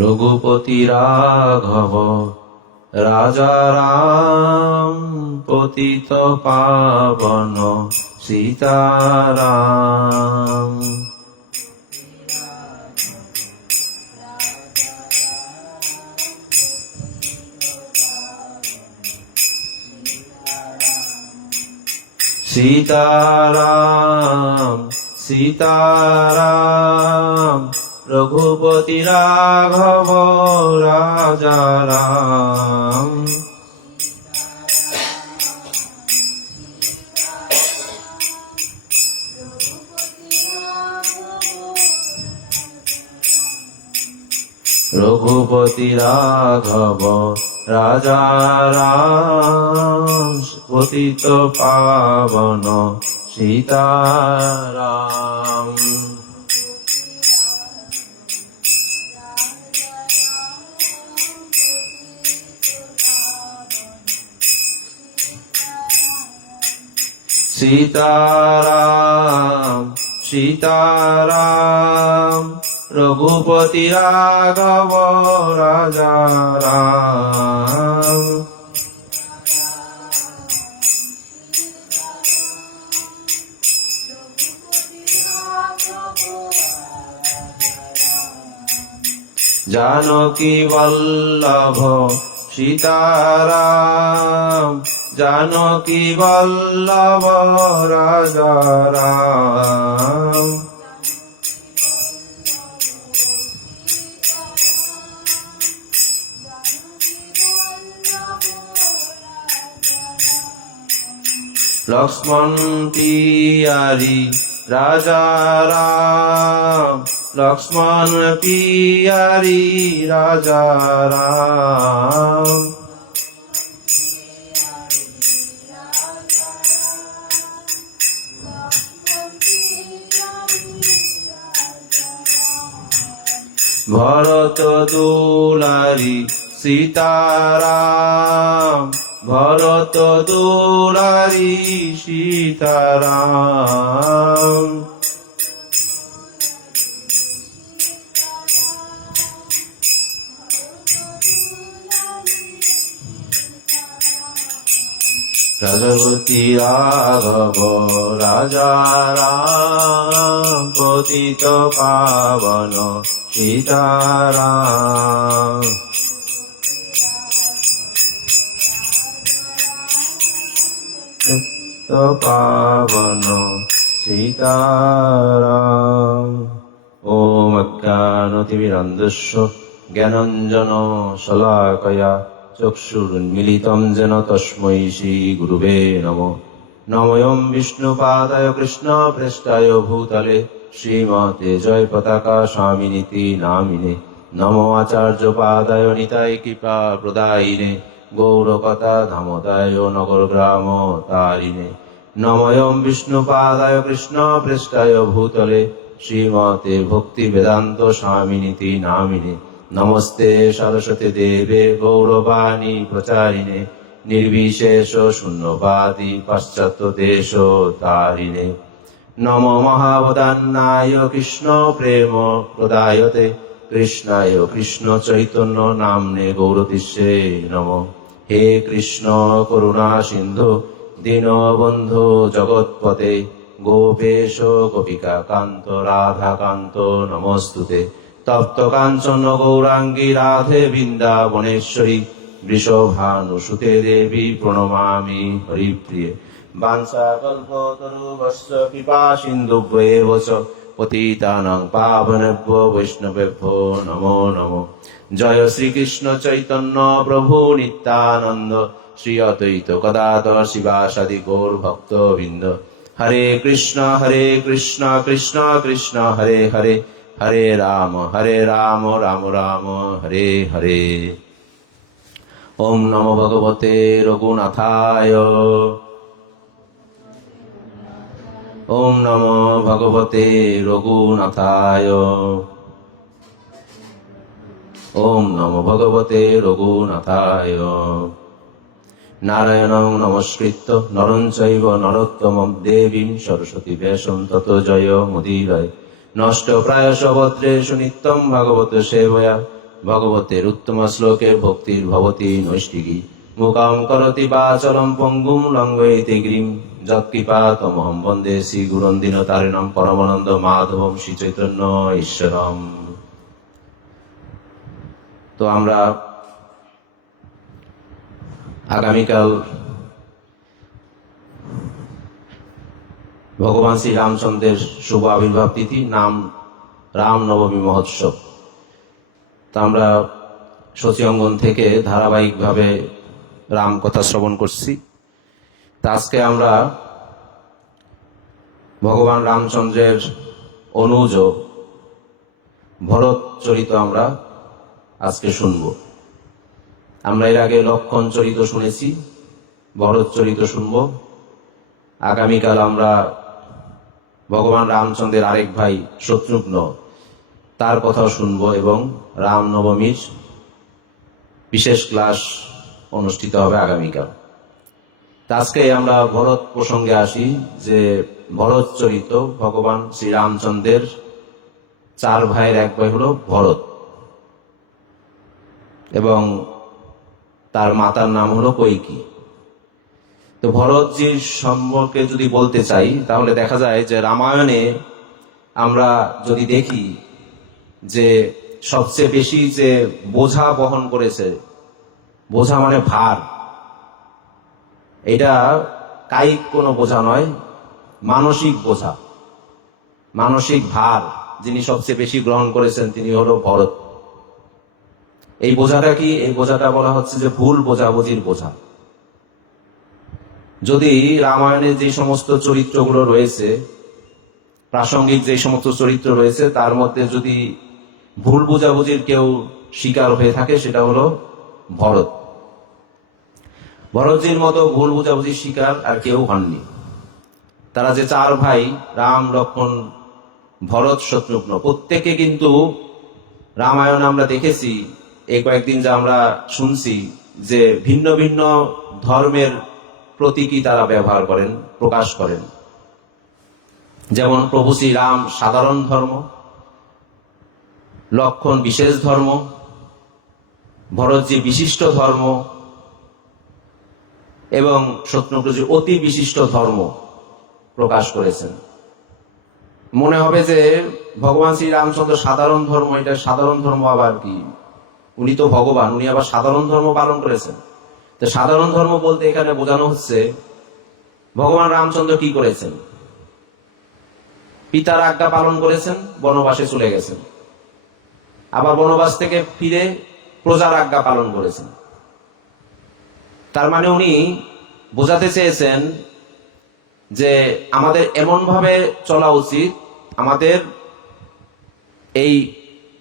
রঘুপতি রাঘব রাজা রাম, পতিত পাবন সীতারাম। সীতারাম সীতারাম, রঘুপতি রাঘব রাজা রাম। রঘুপতি রাঘব রাজা রাম, পতিত পাবন সীতারাম। সীতারাম সীতারাম, রঘুপতি রাঘব রাজা রাম। জানকী বল্লভ সীতারাম, জানকী বল্লভ রাজা রাম। লক্ষ্মণ পিয়ারি রাজা রাম, লক্ষ্মণ পিয়ারি রাজা রাম। ভরত দুলারি সীতারাম, ভরত দুলারি সীতারাম। রঘুপতি রাঘব রাজা রাম, পতিত পাবন সীতারাম। পাবন সীতারাম। ওম অজ্ঞানতিমিরান্ধস্য জ্ঞানাঞ্জন শলাকয়া চক্ষুরুন্মিলিতং যেন তস্मै শ্রী গুরুবে নমঃ। নমোऽয়ং বিষ্ণুপাদায় কৃষ্ণপ্রেষ্ঠায় ভূতলে শ্রীমতে জয় পতাকা স্বামিনীতি নামিনে। নমো আচার্যপাদায় নিতাই কৃপা প্রদায়িনে, গৌরকথা ধামদায় নগর গ্রাম তারিণে। নমোऽয়ং বিষ্ণুপাদায় কৃষ্ণপ্রেষ্ঠায় ভূতলে শ্রীমতে ভক্তি বেদান্ত স্বামিনীতি নামিনে। নমস্তে সরস্বতী দেবে গৌরবাণী প্রচারিণে, নির্বিশেষ শূন্যবাদী পাশ্চাত্য দেশ তারিণে। নমো মহাবদান্নায় কৃষ্ণ প্রেম প্রদায়তে, কৃষ্ণায় কৃষ্ণ চৈতন্য নাম্নে গৌরতিষ্যে নমঃ। হে কৃষ্ণ করুণা সিন্ধু দীনবন্ধু জগৎপতে, গোপেশ গোপিকা কান্ত রাধা কান্ত নমস্তুতে। তপ্ত কাঞ্চন গৌরাঙ্গী রাধে বৃন্দাবনেশ্বরী, বৃষভানুসুতে দেবী প্রণমামি হরিপ্রিয়ে। বাঞ্ছাকল্পতরুভ্যশ্চ কৃপা সিন্ধুভ্যেব চ, পতিতানাং পাবনেভ্যো বৈষ্ণবেভ্যো নমো নমঃ। জয় শ্রীকৃষ্ণ চৈতন্য প্রভু নিত্যানন্দ, শ্রী অদ্বৈত গদাধর শিবাসাদি গৌর ভক্তবৃন্দ। হরে কৃষ্ণ কৃষ্ণ কৃষ্ণ হরে হরে, হরে রাম রাম রাম হরে হরে। ওম নমো ভগবতে রঘুনাথায়, ওম নমো ভগবতে রঘুনাথায়, ওম নমো ভগবতে রঘুনাথায়। নারায়ণং নমস্কৃত্য নরং চৈব নরোত্তমং, দেবীং সরস্বতী ব্যাসং ততো জয় মুদীরয়। নষ্ট প্রায়শ ভদ্রেষু নিত্যং ভাগবত সেবয়া, ভগবতের উত্তম শ্লোকে ভক্তির ভবতি নৈষ্ঠিকী মুকাম করতি বাচলম পঙ্গুম লঙ্ঘয়িতে গিরিম যৎকৃপা তমহম বন্দে শ্রী গুরুন্দিন তারিণম পরমানন্দ মাধবম শ্রী চৈতন্য ঈশ্বরম। তো আমরা আগামীকাল ভগবান শ্রী রামচন্দ্রের শুভ আবির্ভাব তিথি, নাম রাম নবমী মহোৎসব। তা আমরা শচী অঙ্গন থেকে ধারাবাহিকভাবে রাম কথা শ্রবণ করছি। তা আজকে আমরা ভগবান রামচন্দ্রের অনুজ ভরত চরিত আমরা আজকে শুনব। আমরা এর আগে লক্ষণ চরিত শুনেছি, ভরত চরিত শুনব। আগামীকাল আমরা ভগবান রামচন্দ্রের আরেক ভাই শত্রুঘ্ন, তার কথাও শুনব এবং রামনবমীর বিশেষ ক্লাস অনুষ্ঠিত হবে আগামীকাল। আজকে আমরা ভরত প্রসঙ্গে আসি, যে ভরত চরিত ভগবান শ্রী রামচন্দ্রের চার ভাইয়ের এক ভাই হল ভরত এবং তার মাতার নাম হলো কৈকি। তো ভরতজির সম্পর্কে যদি বলতে চাই তাহলে দেখা যায় যে রামায়ণে আমরা যদি দেখি যে সবচেয়ে বেশি যে বোঝা বহন করেছে, বোঝা মানে ভার, এটা কায়িক কোনো বোঝা নয়, মানসিক বোঝা, মানসিক ভার যিনি সবচেয়ে বেশি গ্রহণ করেছেন তিনি হলো ভরত। এই বোঝাটা কি? এই বোঝাটা বলা হচ্ছে যে ভুল বোঝাবুঝির বোঝা। যদি রামায়ণে যে সমস্ত চরিত্রগুলো রয়েছে, প্রাসঙ্গিক যে সমস্ত চরিত্র রয়েছে, তার মধ্যে যদি ভুল বোঝাবুঝির কেউ শিকার হয়ে থাকে সেটা হলো ভরত। ভরতজির মতো ভুল বোঝাবুঝির শিকার আর কেউ হননি। তারা যে চার ভাই রাম, লক্ষ্মণ, ভরত, শত্রুঘ্ন, প্রত্যেকে কিন্তু রামায়ণ আমরা দেখেছি এই কয়েকদিন যা আমরা শুনছি যে ভিন্ন ভিন্ন ধর্মের প্রতীকী তারা ব্যবহার করেন, প্রকাশ করেন। যেমন প্রভু শ্রী রাম সাধারণ ধর্ম, লক্ষ্মণ বিশেষ ধর্ম, ভরতজি বিশিষ্ট ধর্ম এবং শত্রুঘ্নজি অতি বিশিষ্ট ধর্ম প্রকাশ করেছেন। মনে হবে যে ভগবান শ্রী রামচন্দ্র সাধারণ ধর্ম, এটা সাধারণ ধর্ম আবার কি? উনি তো ভগবান, উনি আবার সাধারণ ধর্ম পালন করেছেন। তো সাধারণ ধর্ম বলতে এখানে বোঝানো হচ্ছে ভগবান রামচন্দ্র কি করেছেন? পিতার আজ্ঞা পালন করেছেন, বনবাসে চলে গেছেন, আবার বনবাস থেকে ফিরে প্রজার আজ্ঞা পালন করেছেন। তার মানে উনি বোঝাতে চেয়েছেন যে আমাদের এমন ভাবে চলা উচিত, আমাদের এই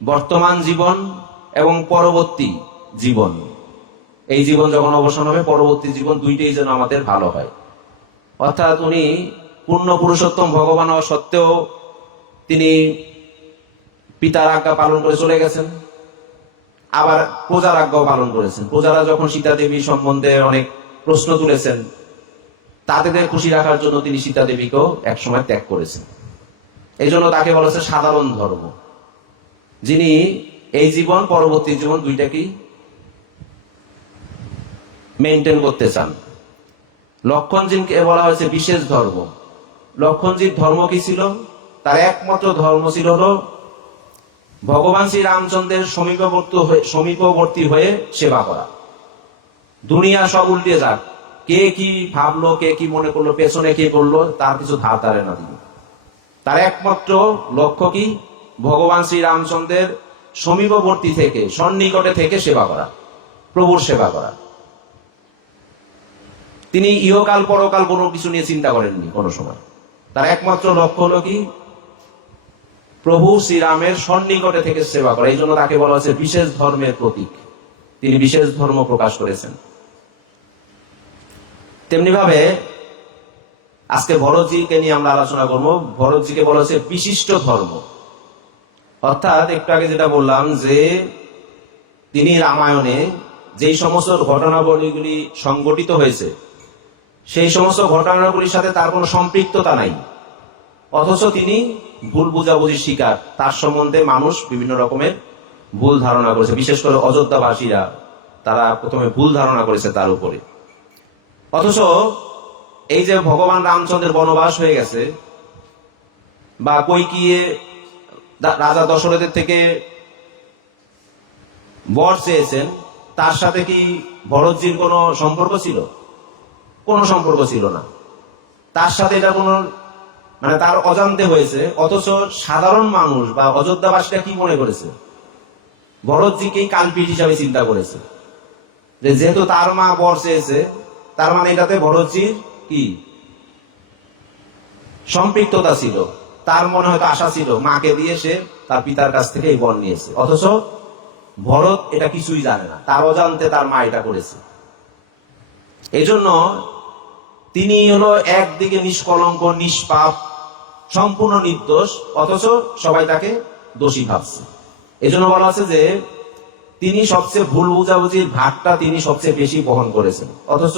বর্তমান জীবন এবং পরবর্তী জীবন, এই জীবন যখন অবসান হবে পরবর্তী জীবন দুইটাই যেন আমাদের ভালো হয়। অর্থাৎ উনি পূর্ণ পুরুষোত্তম ভগবান হওয়া সত্ত্বেও তিনি পিতার আজ্ঞা পালন করে চলে গেছেন, আবার প্রজার আজ্ঞাও পালন করেছেন। প্রজারা যখন সীতা দেবী সম্বন্ধে অনেক প্রশ্ন তুলেছেন, তাদের খুশি রাখার জন্য তিনি সীতা দেবীকেও একসময় ত্যাগ করেছেন। এই জন্য তাকে বলা হচ্ছে সাধারণ ধর্ম, যিনি এই জীবন পরবর্তী জীবন দুইটাকেই মেনটেন করতে চান। লক্ষ্মণজিকে বলা হয়েছে বিশেষ ধর্ম। লক্ষ্মণজির ধর্ম কি ছিল? তার একমাত্র ধর্ম ছিল হলো ভগবান শ্রী রামচন্দ্রের সমীপবর্তী হয়ে সেবা করা। দুনিয়া সব উল্টে যাক, কে কি ভাবলো, কে কি মনে করলো, পেছনে কে করলো, তার কিছু ধার ধারে না দিয়ে তার একমাত্র লক্ষ্য কি? ভগবান শ্রী রামচন্দ্রের সমীপবর্তী থেকে, সন্নিকটে থেকে সেবা করা, প্রভুর সেবা করা। তিনি ইহকাল পরকাল কোনো কিছু নিয়ে চিন্তা করেননি কোনো সময়। তার একমাত্র লক্ষ্য হলো কি? প্রভু শ্রীরামের সন্নিকটে থেকে সেবা করা। এই জন্য তাকে বলা হচ্ছে বিশেষ ধর্মের প্রতীক। তিনি বিশেষ ধর্ম প্রকাশ করেছেন। তেমনি ভাবে আজকে ভরতজিকে নিয়ে আমরা আলোচনা করব। ভরতজিকে বলা হচ্ছে বিশিষ্ট ধর্ম। অর্থাৎ একটু আগে যেটা বললাম যে তিনি রামায়ণে যেই সমস্ত ঘটনাবলীগুলি সংঘটিত হয়েছে সেই সমস্ত ঘটনাগুলির সাথে তার কোনো সম্পৃক্ততা নাই, অথচ তিনি ভুল বুঝাবুঝির শিকার। তার সম্বন্ধে মানুষ বিভিন্ন রকমের ভুল ধারণা করেছে, বিশেষ করে অযোধ্যাবাসীরা তারা প্রথমে ভুল ধারণা করেছে তার উপরে। অথচ এই যে ভগবান রামচন্দ্রের বনবাস হয়ে গেছে, বা কৈকিয়ে রাজা দশরথের থেকে বর চেয়েছেন, তার সাথে কি ভরতজির কোনো সম্পর্ক ছিল? কোনো সম্পর্ক ছিল না। তার সাথে এটা কোনো মানে তার অজান্তে হয়েছে। অথচ সাধারণ মানুষ বা অযোধ্যাবাসীরা কি মনে করেছে? ভরতজিকেই কালপিট হিসাবে চিন্তা করেছে, যে যেহেতু তার মা বর চেয়েছে, তার মানে এটাতে ভরতজির কি সম্পৃক্ততা ছিল। তার মনে হয়তো আশা ছিল মাকে দিয়ে সে তার পিতার কাছ থেকে এই বর নিয়েছে। অথচ ভরত এটা কিছুই জানে না, তার অজান্তে তার মা এটা করেছে। এই জন্য তিনি হলো একদিকে নিষ্কলঙ্ক, নিষ্পাপ, সম্পূর্ণ নির্দোষ, অথচ সবাই তাকে দোষী ভাবছে। এই জন্য বলা আছে যে তিনি সবচেয়ে ভুল বুঝাবুঝির ভাগটা তিনি সবচেয়ে বেশি বহন করেছেন, অথচ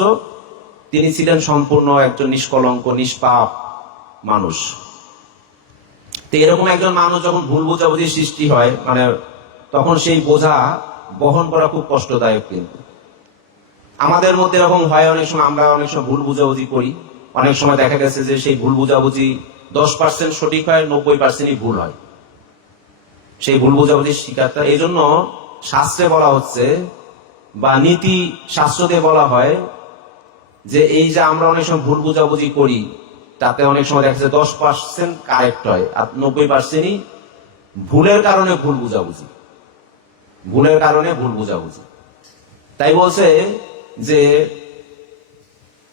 তিনি ছিলেন সম্পূর্ণ একজন নিষ্কলঙ্ক, নিষ্পাপ মানুষ। তো এরকম একজন মানুষ যখন ভুল বুঝাবুঝির সৃষ্টি হয়, মানে তখন সেই বোঝা বহন করা খুব কষ্টদায়ক। কিন্তু আমাদের মধ্যে এরকম হয়, অনেক সময় আমরা অনেক সময় ভুল বুঝাবুঝি করি। অনেক সময় দেখা গেছে যে সেই ভুল বুঝাবুঝি 10% সঠিক হয়, 90%ই ভুল হয়। সেই ভুল বুঝাবুঝির শিকারটা। এই জন্য শাস্ত্রে বলা হচ্ছে, বা নীতি শাস্ত্রতে বলা হয় যে এই যে আমরা অনেক সময় ভুল বুঝাবুঝি করি, তাতে অনেক সময় দেখা যায় 10% কারেক্ট হয়, আর 90%ই ভুলের কারণে ভুল বুঝাবুঝি, ভুলের কারণে ভুল বুঝাবুঝি। তাই বলছে যে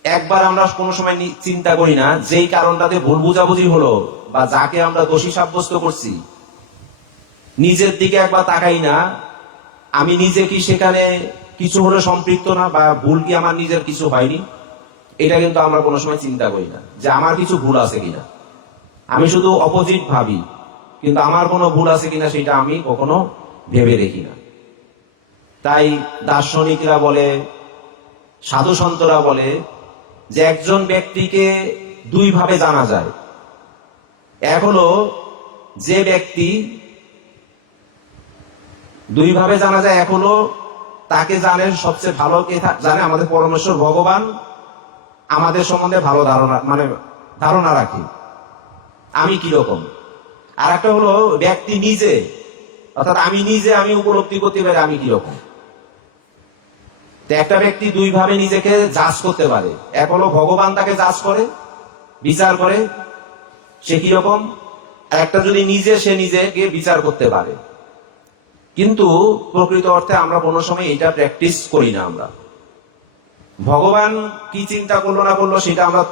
একবার আমরা কোনো সময় চিন্তা করি না যেই কারণটাতে ভুল বুঝাবুঝি হলো, বা যাকে আমরা দোষী সাব্যস্ত করছি, নিজের দিকে একবার তাকাই না, আমি নিজে কি সেখানে কিছু হলে সম্পৃক্ত না, বা ভুল কি আমার নিজের কিছু হয়নি। এটা কিন্তু আমরা কোনো সময় চিন্তা করি না যে আমার কিছু ভুল আছে কিনা। আমি শুধু অপোজিট ভাবি, কিন্তু আমার কোনো ভুল আছে কিনা সেটা আমি কখনো ভেবে দেখি না। তাই দার্শনিকরা বলে, সাধু সন্তরা বলে যে একজন ব্যক্তিকে দুই ভাবে জানা যায়। এক হলো যে ব্যক্তি দুই ভাবে জানা যায়, এক হলো তাকে জানেন সবচেয়ে ভালো কে জানে, আমাদের পরমেশ্বর ভগবান আমাদের সম্বন্ধে ভালো ধারণা রাখি আমি কিরকম। আর একটা হলো ব্যক্তি নিজে, অর্থাৎ আমি উপলব্ধি করতে পারি আমি কিরকম। একটা ব্যক্তি দুই ভাবে নিজেকে জাজ করতে পারে। এক হলো ভগবান তাকে জাজ করে, বিচার করে সে কিরকম। একটা যদি সে নিজেকে বিচার করতে পারে। কিন্তু প্রকৃত অর্থে আমরা কোনো সময় এটা প্র্যাকটিস করি না। আমরা ভগবান কি চিন্তা করলো না করলো সেটা আমরা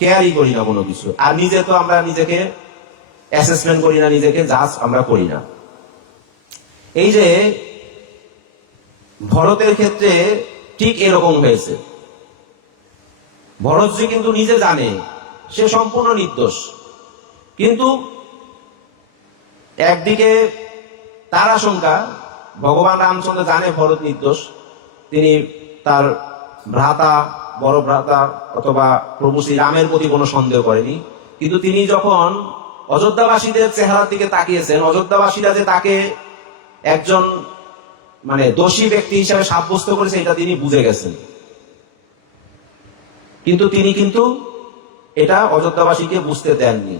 কেয়ারই করি না কোনো কিছু। আর নিজে তো আমরা নিজেকে অ্যাসেসমেন্ট করি না, নিজেকে জাজ আমরা করি না। এই যে ভরতের ক্ষেত্রে ঠিক এরকম হয়েছে। ভরতজি কিন্তু নিজে জানে সে সম্পূর্ণ নির্দোষ, কিন্তু একদিকে তার আশঙ্কা, ভগবান রামচন্দ্র জানে ভরত নির্দোষ, তিনি তার ভ্রাতা, বড় ভ্রাতা অথবা প্রভু শ্রীরামের প্রতি কোনো সন্দেহ করেনি। কিন্তু তিনি যখন অযোধ্যাবাসীদের চেহারার দিকে তাকিয়েছেন, অযোধ্যাবাসীরা যে তাকে একজন দোষী ব্যক্তি হিসাবে সাব্যস্ত করেছে এটা তিনি বুঝে গেছেন। কিন্তু তিনি এটা অযোধ্যাবাসীকে বুঝতে দেননি।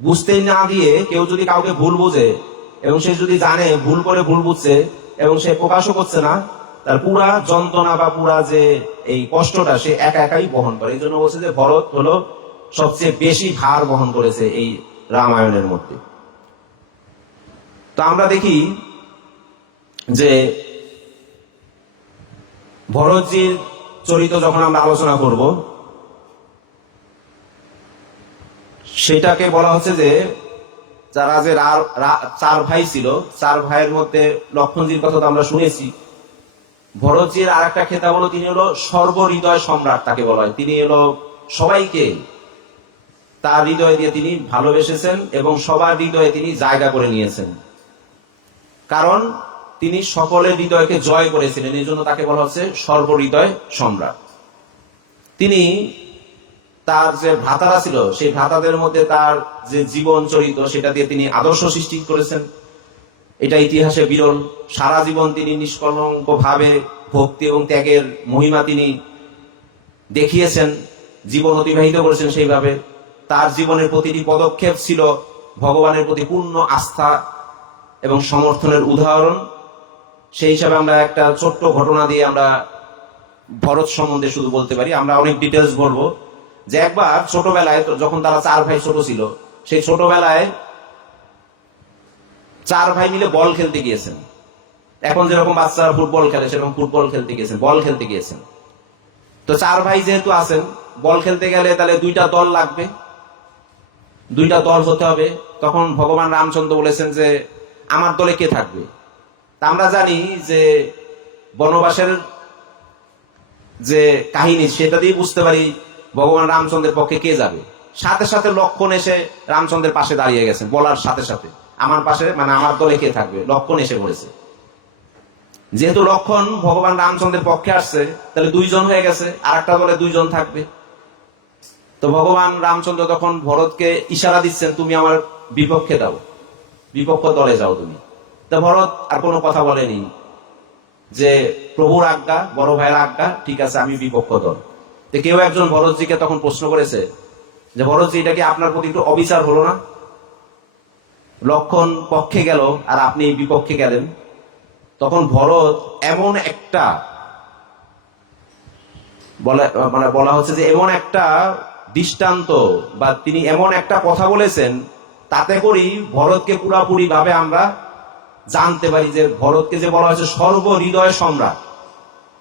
বুঝতে না দিয়ে কেউ যদি কাউকে ভুল বোঝে এবং সে যদি জানে ভুল করে ভুল বুঝছে এবং সে প্রকাশও করছে না, তার পুরা যন্ত্রণা বা পুরা যে এই কষ্টটা সে একা একাই বহন করে। এই জন্য বলছে যে ভরত হলো সবচেয়ে বেশি ভার বহন করেছে এই রামায়ণের মধ্যে। তো আমরা দেখি যে ভরতজির চরিত্র যখন আমরা আলোচনা করব, সেটাকে বলা হচ্ছে যে যারা যে চার ভাই ছিল, চার ভাইয়ের মধ্যে লক্ষ্মণজির কথা তো আমরা শুনেছি। ভরতজির আর একটা খেতাব হলো তিনি হলো সর্বহৃদয় সম্রাট, তাকে বলা হয়। তিনি হলো সবাইকে তার হৃদয় দিয়ে তিনি ভালোবেসেছেন এবং সবার হৃদয়ে তিনি জায়গা করে নিয়েছেন, কারণ তিনি সকলের হৃদয়কে জয় করেছিলেন। এই জন্য তাকে বলা হচ্ছে সর্বহৃদয় সম্রাট। তিনি তার যে ভ্রাতারা ছিল, সেই ভ্রাতাদের মধ্যে তার যে জীবন চরিত্র সেটা দিয়ে তিনি আদর্শ সৃষ্টি করেছেন। এটা ইতিহাসে বিরল। সারা জীবন তিনি নিষ্কলঙ্ক ভাবে ভক্তি এবং ত্যাগের মহিমা তিনি দেখিয়েছেন, জীবন অতিবাহিত করেছেন সেইভাবে। তার জীবনের প্রতিটি পদক্ষেপ ছিল ভগবানের প্রতি পূর্ণ আস্থা এবং সমর্থনের উদাহরণ। সেই হিসাবে আমরা একটা ছোট্ট ঘটনা দিয়ে আমরা ভরত সম্বন্ধে শুধু বলতে পারি, আমরা অনেক ডিটেলস বলবো। যে একবার ছোটবেলায়, যখন তারা 4 ভাই ছোট ছিল, সেই ছোটবেলায় 4 ভাই মিলে বল খেলতে গিয়েছেন। এখন যেরকম বাচ্চারা ফুটবল খেলে সেরকম ফুটবল খেলতে গিয়েছেন, বল খেলতে গিয়েছেন। তো 4 ভাই যেহেতু আছেন, বল খেলতে গেলে তাহলে 2টা দল লাগবে, 2টা দল হতে হবে। তখন ভগবান রামচন্দ্র বলেছেন যে আমার দলে কে থাকবে। তা আমরা জানি যে বনবাসের যে কাহিনী, সেটা দিয়ে বুঝতে পারি ভগবান রামচন্দ্রের পক্ষে কে যাবে। সাথে সাথে লক্ষণ এসে রামচন্দ্রের পাশে দাঁড়িয়ে গেছেন, বলার সাথে সাথে আমার পাশে, মানে আমার দলে কে থাকবে। লক্ষণ এসে পড়েছে। যেহেতু লক্ষণ ভগবান রামচন্দ্রের পক্ষে আসছে, তাহলে 2 জন হয়ে গেছে, আর একটা দলে 2 জন থাকবে। তো ভগবান রামচন্দ্র তখন ভরতকে ইশারা দিচ্ছেন, তুমি আমার বিপক্ষে দাও, বিপক্ষ দলে যাও তুমি। তো ভরত আর কোনো কথা বলেনি, যে প্রভুর আজ্ঞা, বড় ভাইয়ের আজ্ঞা, ঠিক আছে আমি বিপক্ষ দল। তো কেউ একজন ভরতজিকে তখন প্রশ্ন করেছে যে ভরতজি, এটা কি আপনার প্রতি একটু অবিচার হলো না? লক্ষণ পক্ষে গেল আর আপনি বিপক্ষে গেলেন। তখন ভরত এমন একটা বলা হচ্ছে যে এমন একটা দৃষ্টান্ত বা তিনি এমন একটা কথা বলেছেন, তাতে করি ভরতকে পুরাপুরি ভাবে আমরা জানতে পারি যে ভরতকে যে বলা হয়েছে সর্ব হৃদয় সম্রাট,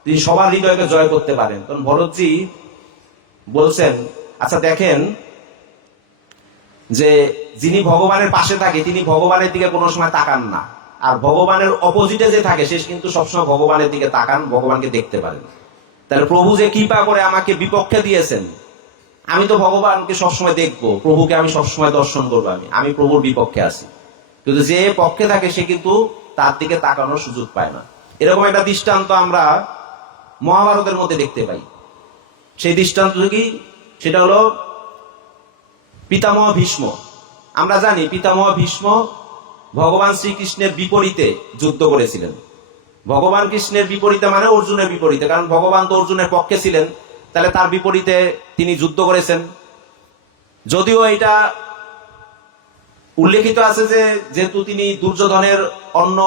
তিনি সবার হৃদয়কে জয় করতে পারেন। তখন ভরতজি বলছেন, আচ্ছা দেখেন, যে যিনি ভগবানের পাশে থাকে তিনি ভগবানের দিকে কোনো সময় তাকান না, আর ভগবানের অপোজিটে যে থাকে সে কিন্তু সবসময় ভগবানের দিকে তাকান, ভগবানকে দেখতে পারেন। তাহলে প্রভু যে কৃপা করে আমাকে বিপক্ষে দিয়েছেন, আমি তো ভগবানকে সবসময় দেখবো, প্রভুকে আমি সবসময় দর্শন করবো, আমি প্রভুর বিপক্ষে আছি। কিন্তু যে পক্ষে থাকে সে কিন্তু তার দিকে তাকানোর সুযোগ পায় না। এরকম একটা দৃষ্টান্ত আমরা মহাভারতের মধ্যে দেখতে পাই। সেই দৃষ্টান্ত কি? সেটা হলো পিতামহ ভীষ্ম। আমরা জানি পিতামহ ভীষ্ম ভগবান শ্রীকৃষ্ণের বিপরীতে যুদ্ধ করেছিলেন। ভগবান কৃষ্ণের বিপরীতে মানে অর্জুনের বিপরীতে, কারণ ভগবান তো অর্জুনের পক্ষে ছিলেন, তাহলে তার বিপরীতে তিনি যুদ্ধ করেছেন। যদিও এটা উল্লেখিত আছে যে যেহেতু তিনি দুর্যোধনের অন্ন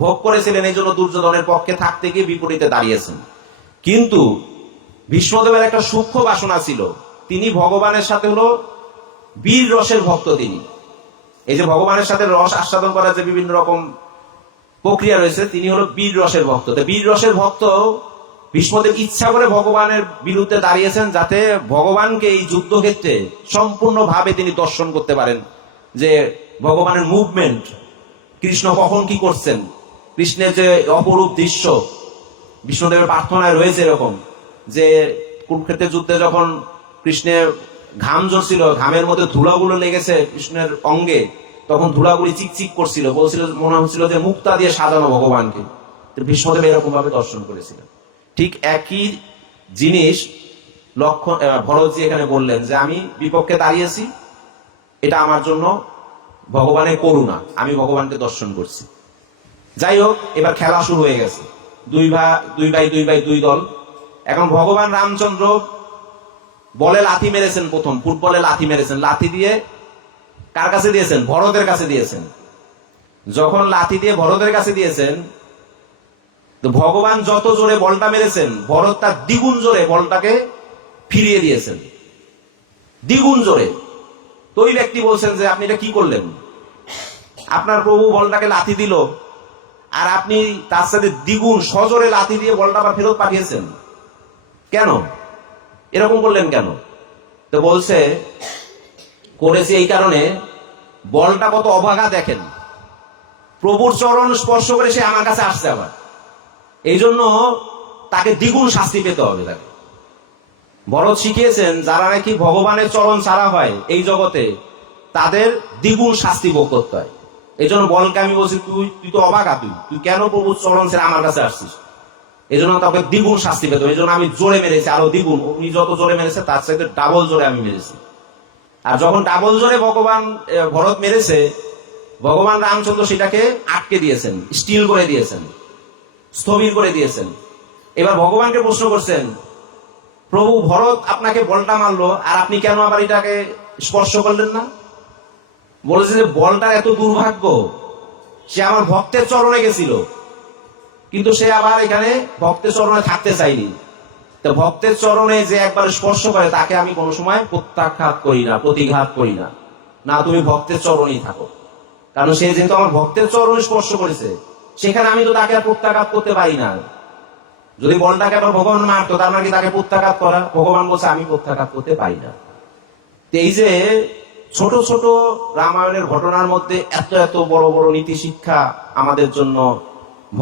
ভোগ করেছিলেন, এই জন্য দুর্যোধনের পক্ষে থাকতে গিয়ে বিপরীতে দাঁড়িয়েছেন। কিন্তু ভীষ্মদেবের একটা সূক্ষ্ম বাসনা ছিল, তিনি ভগবানের সাথে হলো বীর রসের ভক্ত। তিনি এই যে ভগবানের সাথে রস আস্বাদন করার যে বিভিন্ন রকম প্রক্রিয়া রয়েছে, তিনি হলো বীর রসের ভক্ত। তো বীর রসের ভক্ত ভীষ্মদেব ইচ্ছা করে ভগবানের বিরুদ্ধে দাঁড়িয়েছেন, যাতে ভগবানকে এই যুদ্ধক্ষেত্রে সম্পূর্ণভাবে তিনি দর্শন করতে পারেন, যে ভগবানের মুভমেন্ট, কৃষ্ণ কখন কি করছেন, কৃষ্ণের যে অপরূপ দৃশ্য। বিষ্ণুদেবের প্রার্থনায় রয়েছে এরকম যে কুরুক্ষেত্রের যুদ্ধে যখন কৃষ্ণের ঘাম ঝরছিল, ঘামের মধ্যে ধুলাগুলো লেগেছে কৃষ্ণের অঙ্গে, তখন ধুলাগুলি চিকচিক করছিল, বলছিল, মনে হচ্ছিল যে মুক্তা দিয়ে সাজানো ভগবানকে। ভীষ্মদেব এরকম ভাবে দর্শন করেছিলেন। ঠিক একই জিনিস ভরতজি এখানে বললেন যে আমি বিপক্ষে দাঁড়িয়েছি, এটা আমার জন্য ভগবানের করুণা, আমি ভগবানকে দর্শন করছি। যাই হোক, এবার খেলা শুরু হয়ে গেছে, 2 ভাই 2 দল। এখন ভগবান রামচন্দ্র বলে লাথি মেরেছেন, প্রথম ফুটবলে লাথি মেরেছেন, লাথি দিয়ে কার কাছে দিয়েছেন? ভরতের কাছে দিয়েছেন। যখন লাথি দিয়ে ভরতের কাছে দিয়েছেন, তো ভগবান যত জোরে বলটা মেরেছেন, ভরত তার দ্বিগুণ জোরে বলটাকে ফিরিয়ে দিয়েছেন, দ্বিগুণ জোরে। তো ওই ব্যক্তি বলছেন যে আপনি এটা কি করলেন? আপনার প্রভু বলটাকে লাথি দিল, আর আপনি তার সাথে দ্বিগুণ সজোরে লাথি দিয়ে বলটা আবার ফেরত পাঠিয়েছেন, কেন এরকম করলেন কেন? তো বলছে, করেছি এই কারণে, বলটা কত অভাগা দেখেন, প্রভুর চরণ স্পর্শ করে সে আমার কাছে আসছে, আবার এই জন্য তাকে দ্বিগুণ শাস্তি পেতে হবে তাকে। ভরত শিখিয়েছেন যারা নাকি ভগবানের চরণ ছাড়া হয় এই জগতে, তাদের দ্বিগুণ শাস্তি ভোগ করতে হয়। এই জন্য বলকে আমি বলছি, তুই তো অবাক, তুই কেন প্রভুর চরণ ছেড়ে আমার কাছে আসছিস? এই জন্য তাকে দ্বিগুণ শাস্তি পেতে হবে। এই জন্য আমি জোরে মেরেছি, আরো দ্বিগুণ। উনি যত জোরে মেরেছে তার সাথে ডাবল জোরে আমি মেরেছি। আর যখন ডাবল জোরে ভগবান ভরত মেরেছে, ভগবান রামচন্দ্র সেটাকে আটকে দিয়েছেন, স্টিল করে দিয়েছেন, স্থবির করে দিয়েছেন। এবার ভগবানকে প্রশ্ন করছেন, প্রভু ভরত আপনাকে বলটা মারলো আর আপনি কেন আবার এটাকে স্পর্শ করলেন না? বলেছে যে বলটার এত দুর্ভাগ্য, সে আমার ভক্তের চরণে গেছিল, কিন্তু সে আবার এখানে ভক্তের চরণে থাকতে চাইনি। তো ভক্তের চরণে যে একবার স্পর্শ করে তাকে আমি কোনো সময় প্রত্যাঘাত করি না, প্রতিঘাত করি না, না তুমি ভক্তের চরণেই থাকো। কারণ সে যেহেতু আমার ভক্তের চরণে স্পর্শ করেছে, সেখানে আমি তো তাকে আর প্রত্যাঘাত করতে পারি না। যদি বলটাকে আবার ভগবান মারতো, তার মানে তাকে প্রত্যাঘাত করা, ভগবান বলছে আমি প্রত্যাঘাত করতে পারি না। এই যে ছোট ছোট রামায়ণের ঘটনার মধ্যে এত এত বড় বড় নীতি শিক্ষা আমাদের জন্য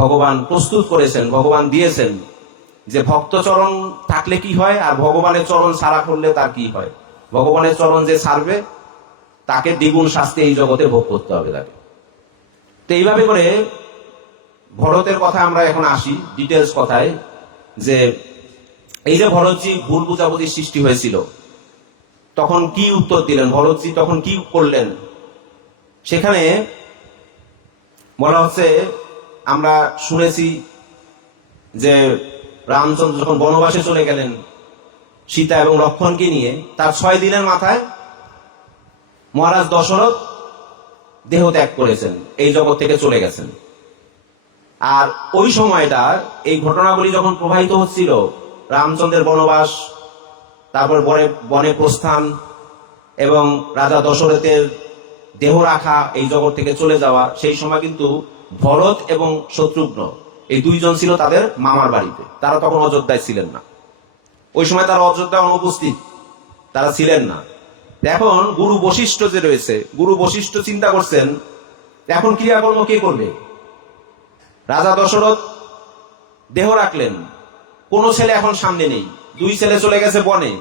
ভগবান প্রস্তুত করেছেন, ভগবান দিয়েছেন, যে ভক্ত চরণ থাকলে কি হয় আর ভগবানের চরণ ছাড়া করলে তার কি হয়। ভগবানের চরণ যে ছাড়বে তাকে দ্বিগুণ শাস্তি এই জগতে ভোগ করতে হবে তাকে। তো এইভাবে করে ভরতের কথা আমরা এখন আসি ডিটেলস কথায়, যে এই যে ভরতজি ভুল বুঝাবুঝির সৃষ্টি হয়েছিল, তখন কি উত্তর দিলেন ভরতজি, তখন কি করলেন? সেখানে বলা হচ্ছে, আমরা শুনেছি যে রামচন্দ্র যখন বনবাসে চলে গেলেন সীতা এবং লক্ষ্মণকে নিয়ে, তার 6 দিনের মাথায় মহারাজ দশরথ দেহ ত্যাগ করেছেন, এই জগৎ থেকে চলে গেছেন। আর ওই সময়টা এই ঘটনাগুলি যখন প্রবাহিত হচ্ছিল, রামচন্দ্রের বনবাস, তারপর বনে প্রস্থান এবং রাজা দশরথের দেহ রাখা, এই জগৎ থেকে চলে যাওয়া, সেই সময় কিন্তু ভরত এবং শত্রুঘ্ন এই দুইজন ছিল তাদের মামার বাড়িতে। তারা তখন অযোধ্যায় ছিলেন না, ওই সময় তারা অযোধ্যায় অনুপস্থিত, তারা ছিলেন না। এখন গুরু বশিষ্ঠ যে রয়েছে, গুরু বশিষ্ঠ চিন্তা করছেন এখন ক্রিয়াকর্ম কে করবে। রাজা দশরথ দেহ রাখলেন, কোন ছেলে এখন সামনে নেই, 2 ছেলে চলে গেছে বনে,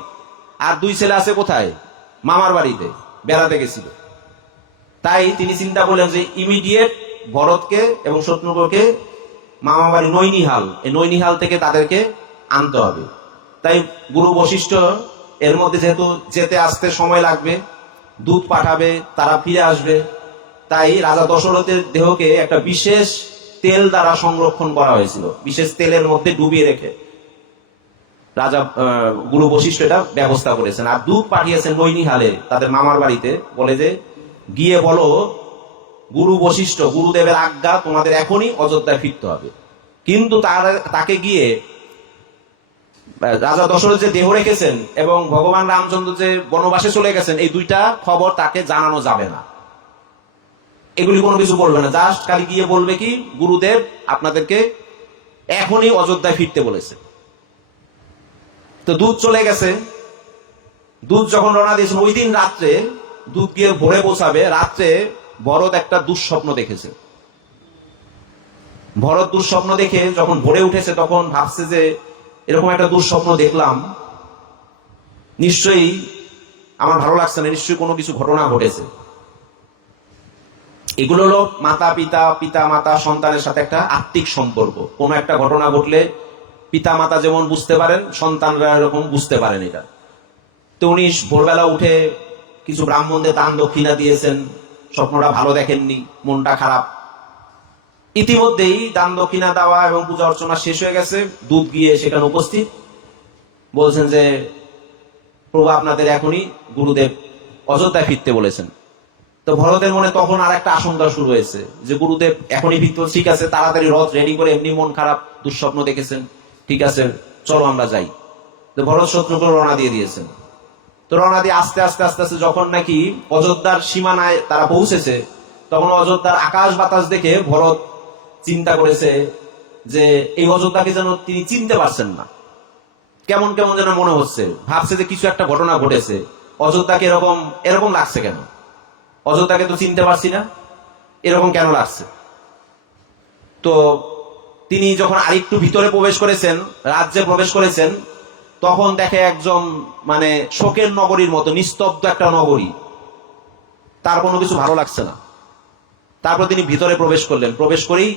আর 2 ছেলে আছে কোথায়? মামার বাড়িতে বেড়াতে গেছিল। তাই তিনি চিন্তা করলেন যে ইমিডিয়েট ভরতকে এবং শত্রুঘ্নকে মামা বাড়ি নৈনিহাল, এই নৈনিহাল থেকে তাদেরকে আনতে হবে। তাই গুরু বশিষ্ঠ এর মধ্যে যেহেতু যেতে আসতে সময় লাগবে, দূত পাঠাবে, তারা ফিরে আসবে, তাই রাজা দশরথের দেহকে একটা বিশেষ তেল দ্বারা সংরক্ষণ করা হয়েছিল, বিশেষ তেলের মধ্যে ডুবিয়ে রেখে রাজা গুরু বশিষ্ঠ এটা ব্যবস্থা করেছেন। আর দূত পাঠিয়েছেন নৈনিহালে তাদের মামার বাড়িতে, বলে যে গিয়ে বলো গুরু বশিষ্ঠ, গুরুদেবের আজ্ঞা, তোমাদের এখনই অযোধ্যায় ফিরতে হবে। কিন্তু তাকে গিয়ে রাজা দশরথ যে দেহ রেখেছেন এবং ভগবান রামচন্দ্র যে বনবাসে চলে গেছেন, এই 2টা খবর তাকে জানানো যাবে না, এগুলি কোনো কিছু বলবে না। জাস্ট খালি গিয়ে বলবে কি, গুরুদেব আপনাদেরকে এখনই অযোধ্যায় ফিরতে বলেছে। তো দূত চলে গেছে, দূত যখন রওনা দিয়েছেন, ওই দিন রাত্রে দূত গিয়ে ভোরে পৌঁছাবে, রাত্রে ভরত একটা দুঃস্বপ্ন দেখেছে। ভরত দুঃস্বপ্ন দেখে যখন ভোরে উঠেছে, তখন ভাবছে যে এরকম একটা দুঃস্বপ্ন দেখলাম, নিশ্চয়ই আমার ভালো লাগছে না, নিশ্চয়ই কোনো কিছু ঘটনা ঘটেছে। এগুলো হলো মাতা পিতা, পিতা মাতা সন্তানের সাথে একটা আত্মিক সম্পর্ক। কোনো একটা ঘটনা ঘটলে পিতা মাতা যেমন বুঝতে পারেন, সন্তানরা এরকম বুঝতে পারেন এটা। তো উনি ভোরবেলা উঠে কিছু ব্রাহ্মণদের দান দক্ষিণা দিয়েছেন, স্বপ্নটা ভালো দেখেননি, মনটা খারাপ। ইতিমধ্যেই দান দক্ষিণা দেওয়া এবং পূজা অর্চনা শেষ হয়ে গেছে, দূত গিয়ে সেখানে উপস্থিত, বলছেন যে প্রভু আপনাদের এখনই গুরুদেব অযোধ্যায় ফিরতে বলেছেন। তো ভরতের মনে তখন আর একটা আশঙ্কা শুরু হয়েছে যে গুরুদেব এখনই ফিরতে, ঠিক আছে তাড়াতাড়ি রথ রেডি করে, এমনি মন খারাপ, দুঃস্বপ্ন দেখেছেন, ঠিক আছে চলো আমরা যাই। তো ভরত শত্রুঘ্ন রওনা দিয়ে দিয়েছেন। তো রওনা দিয়ে আস্তে আস্তে আস্তে আস্তে যখন নাকি অযোধ্যার সীমানায় তারা পৌঁছেছে, তখন অযোধ্যার আকাশ বাতাস দেখে ভরত চিন্তা করেছে যে এই অযোধ্যাকে যেন তিনি চিনতে পারছেন না, কেমন কেমন যেন মনে হচ্ছে, ভাবছে যে কিছু একটা ঘটনা ঘটেছে, অযোধ্যাকে এরকম এরকম লাগছে কেন, অযোধ্যাকে তো চিনতে পারছি না, এরকম কেন লাগছে। তো তিনি যখন আরেকটু ভিতরে প্রবেশ করেছেন, রাজ্যে প্রবেশ করেছেন, তখন দেখে একজন মানে শোকের নগরীর মতো নিস্তব্ধ একটা নগরী, তার কোনো কিছু ভালো লাগছে না। তারপর তিনি ভিতরে প্রবেশ করলেন, প্রবেশ করেই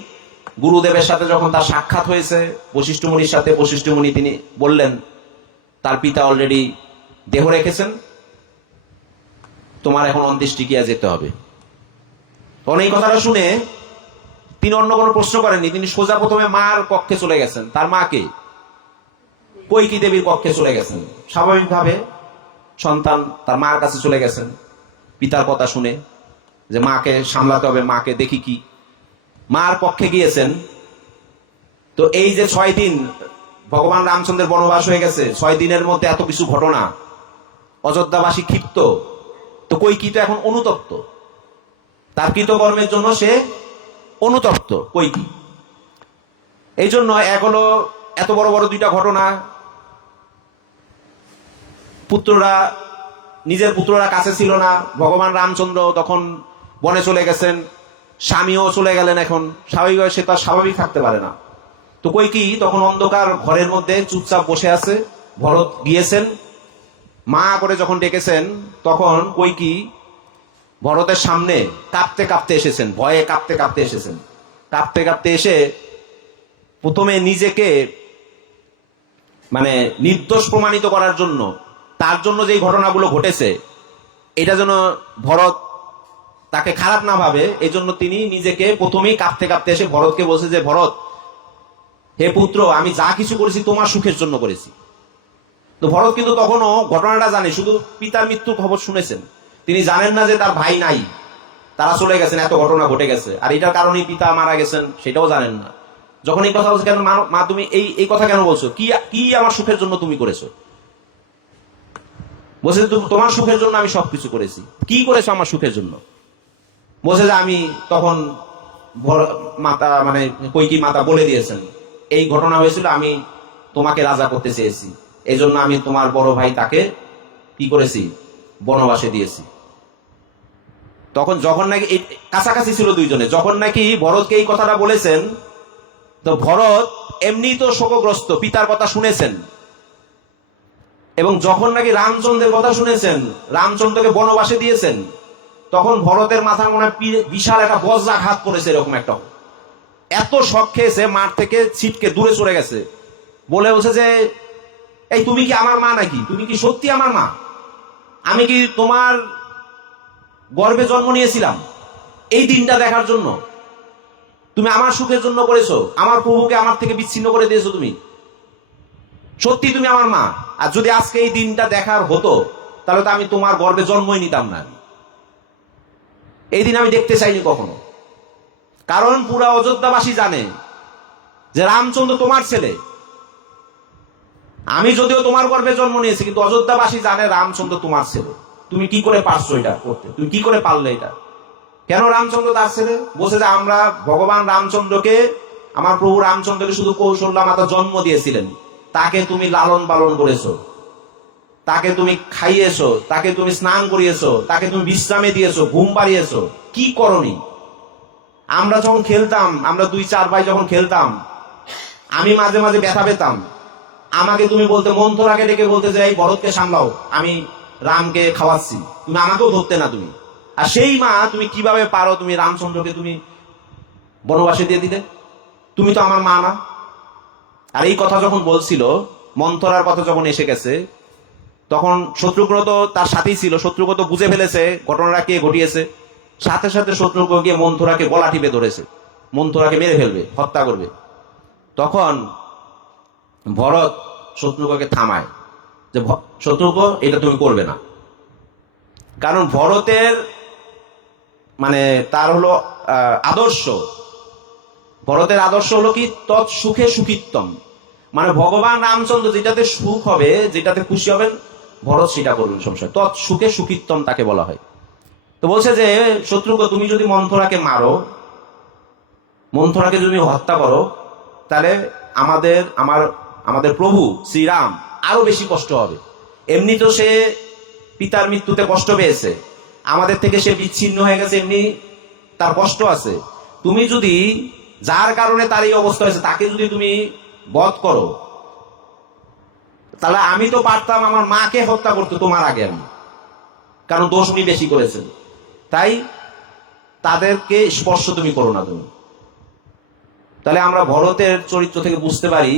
গুরুদেবের সাথে যখন তার সাক্ষাৎ হয়েছে, বশিষ্ঠ মুনির সাথে, বশিষ্ঠ মুনি তিনি বললেন তার পিতা অলরেডি দেহ রেখেছেন, তোমার এখন অন্ত্যেষ্টিক্রিয়া যেতে হবে। তখন এই কথাটা শুনে তিনি অন্য কোনো প্রশ্ন করেননি, তিনি সোজা প্রথমে মার কক্ষে চলে গেছেন। তার মাকে কৈকেয়ী দেবীর কক্ষে চলে গেছেন। স্বাভাবিকভাবে সন্তান তার মার কাছে চলে গেছেন পিতার কথা শুনে, যে মাকে সামলাতে হবে, মাকে দেখি কি। মার পক্ষে গিয়েছেন। তো এই যে 6 দিন ভগবান রামচন্দ্রের বনবাস হয়ে গেছে, 6 দিনের মধ্যে এত কিছু ঘটনা, অযোধ্যাবাসী ক্ষিপ্ত। তো কৈকেয়ী তো এখন অনুতপ্ত, তার কৃতকর্মের জন্য সে অনুতপ্ত কৈকেয়ী। এই জন্য এক হলো এত বড় বড় 2টা ঘটনা, পুত্ররা, নিজের পুত্ররা কাছে ছিল না, ভগবান রামচন্দ্র তখন বনে চলে গেছেন, স্বামীও চলে গেলেন। এখন স্বাভাবিকভাবে সে তার স্বাভাবিক থাকতে পারে না। তো কৈকেয়ী তখন অন্ধকার ঘরের মধ্যে চুপচাপ বসে আছে। ভরত গিয়েছেন, মা করে যখন ডেকেছেন, তখন কৈকেয়ী ভরতের সামনে কাঁপতে কাঁপতে এসেছেন, ভয়ে কাঁপতে কাঁপতে এসেছেন। কাঁপতে কাঁপতে এসে প্রথমে নিজেকে মানে নির্দোষ প্রমাণিত করার জন্য, তার জন্য যেই ঘটনাগুলো ঘটেছে এটা যেন ভরত তাকে খারাপ না ভাবে, এই জন্য তিনি নিজেকে প্রথমেই কাঁপতে কাঁপতে এসে ভরতকে বলছে যে, ভরত হে পুত্র, আমি যা কিছু করেছি তোমার সুখের জন্য করেছি। তো ভরত কিন্তু তখনও ঘটনাটা জানে, শুধু পিতার মৃত্যুর খবর শুনেছেন। তিনি জানেন না যে তার ভাই নাই, তারা চলে গেছেন, এত ঘটনা ঘটে গেছে, আর এটার কারণেই পিতা মারা গেছেন সেটাও জানেন না। যখন এই কথা বলছে, কেন মা তুমি এই কথা কেন বলছো, কি কি আমার সুখের জন্য তুমি করেছো? বলছে তোমার সুখের জন্য আমি সবকিছু করেছি। কি করেছো আমার সুখের জন্য? বলছে যে আমি তখন মাতা মানে কৈকেয়ী মাতা বলে দিয়েছেন এই ঘটনা হয়েছিল, আমি তোমাকে রাজা করতে চেয়েছি, এই জন্য আমি তোমার বড় ভাই তাকে কি করেছি, বনবাসে দিয়েছি। তখন যখন নাকি কাছাকাছি ছিল দুইজনে, যখন নাকি ভরতকে এই কথাটা বলেছেন, তো ভরত এমনি তো শোকগ্রস্ত, পিতার কথা শুনেছেন, এবং যখন নাকি রামচন্দ্রের কথা শুনেছেন, রামচন্দ্রকে বনবাসে দিয়েছেন, তখন ভরতের মাথার মনে বিশাল একটা বজ্রাঘাত করেছে, এরকম একটা, এত শখ খেয়েছে, মাঠ থেকে ছিটকে দূরে চলে গেছে। বলে বলছে যে, এই তুমি কি আমার মা নাকি? তুমি কি সত্যি আমার মা? আমি কি তোমার গর্ভে জন্ম নিয়েছিলাম এই দিনটা দেখার জন্য? তুমি আমার সুখের জন্য করেছো, আমার প্রভুকে আমার থেকে বিচ্ছিন্ন করে দিয়েছো তুমি? সত্যি তুমি আমার মা? আর যদি আজকে এই দিনটা দেখার হতো, তাহলে তো আমি তোমার গর্ভে জন্মই নিতাম না। এই দিন আমি দেখতে চাইনি কখনো, কারণ পুরা অযোধ্যাবাসী জানে যে রামচন্দ্র তোমার ছেলে। আমি যদিও তোমার গর্ভে জন্ম নিয়েছি, কিন্তু অযোধ্যাবাসী জানে রামচন্দ্র তোমার ছেলে। তুমি কি করে পারছো এটা করতে? তুমি কি করে পারলে এটা? কেন রামচন্দ্র তার ছেলে? বলছে যে আমরা ভগবান রামচন্দ্রকে, আমার প্রভু রামচন্দ্রকে শুধু কৌশল্যা মাতা জন্ম দিয়েছিলেন, তাকে তুমি লালন পালন করেছো, তাকে তুমি খাইয়েছো, তাকে তুমি স্নান করিয়েছো, তাকে তুমি বিশ্রামে দিয়েছো, ঘুম পাড়িয়েছো, কি করনি? আমরা যখন খেলতাম, আমরা 2-4 ভাই যখন খেলতাম, আমি মাঝে মাঝে ব্যথা পেতাম, আমাকে তুমি বলতে, মন্থরাকে ডেকে বলতে যে এই ভরতকে সামলাও, আমি রামকে খাওয়াচ্ছি, তুমি আমাকেও ধরতে না তুমি। আর সেই মা তুমি কিভাবে পারো তুমি রামচন্দ্রকে তুমি বনবাসে দিয়ে দিলে? তুমি তো আমার মা না। আর এই কথা যখন বলছিল, মন্থরার কথা যখন এসে গেছে, তখন শত্রুঘ্ন তো তার সাথেই ছিল, শত্রুঘ্ন তো বুঝে ফেলেছে ঘটনাটা কে ঘটিয়েছে। সাথে সাথে শত্রুঘ্ন গিয়ে মন্থরাকে গলা টিপে ধরেছে, মন্থরাকে মেরে ফেলবে, হত্যা করবে। তখন ভরত শত্রুঘ্নকে থামায় যে, শত্রুঘ্ন এটা তুমি করবে না। কারণ ভরতের মানে তার হলো আদর্শ, ভরতের আদর্শ হলো কি, তৎসুখে সুখিত্তম, মানে ভগবান রামচন্দ্র যেটাতে সুখ হবে, যেটাতে খুশি হবেন, ভরত সেটা করবেন সবসময়, তৎসুখে সুখিত্তম তাকে বলা হয়। তো বলছে যে, শত্রুঘ্ন তুমি যদি মন্থরাকে মারো, মন্থরাকে যদি হত্যা করো, তাহলে আমাদের প্রভু শ্রীরাম আরো বেশি কষ্ট হবে। এমনি তো সে পিতার মৃত্যুতে কষ্ট পেয়েছে, আমাদের থেকে সে বিচ্ছিন্ন হয়ে গেছে, এমনি তার কষ্ট আছে। তুমি যদি যার কারণে তার এই অবস্থা হয়েছে তাকে যদি তুমি বধ করো, তাহলে আমি তো পারতাম আমার মাকে হত্যা করতে তোমার আগে আমি, কারণ দোষ উনি বেশি করেছেন, তাই তাদেরকে স্পর্শ তুমি করো না তুমি। তাহলে আমরা ভরতের চরিত্র থেকে বুঝতে পারি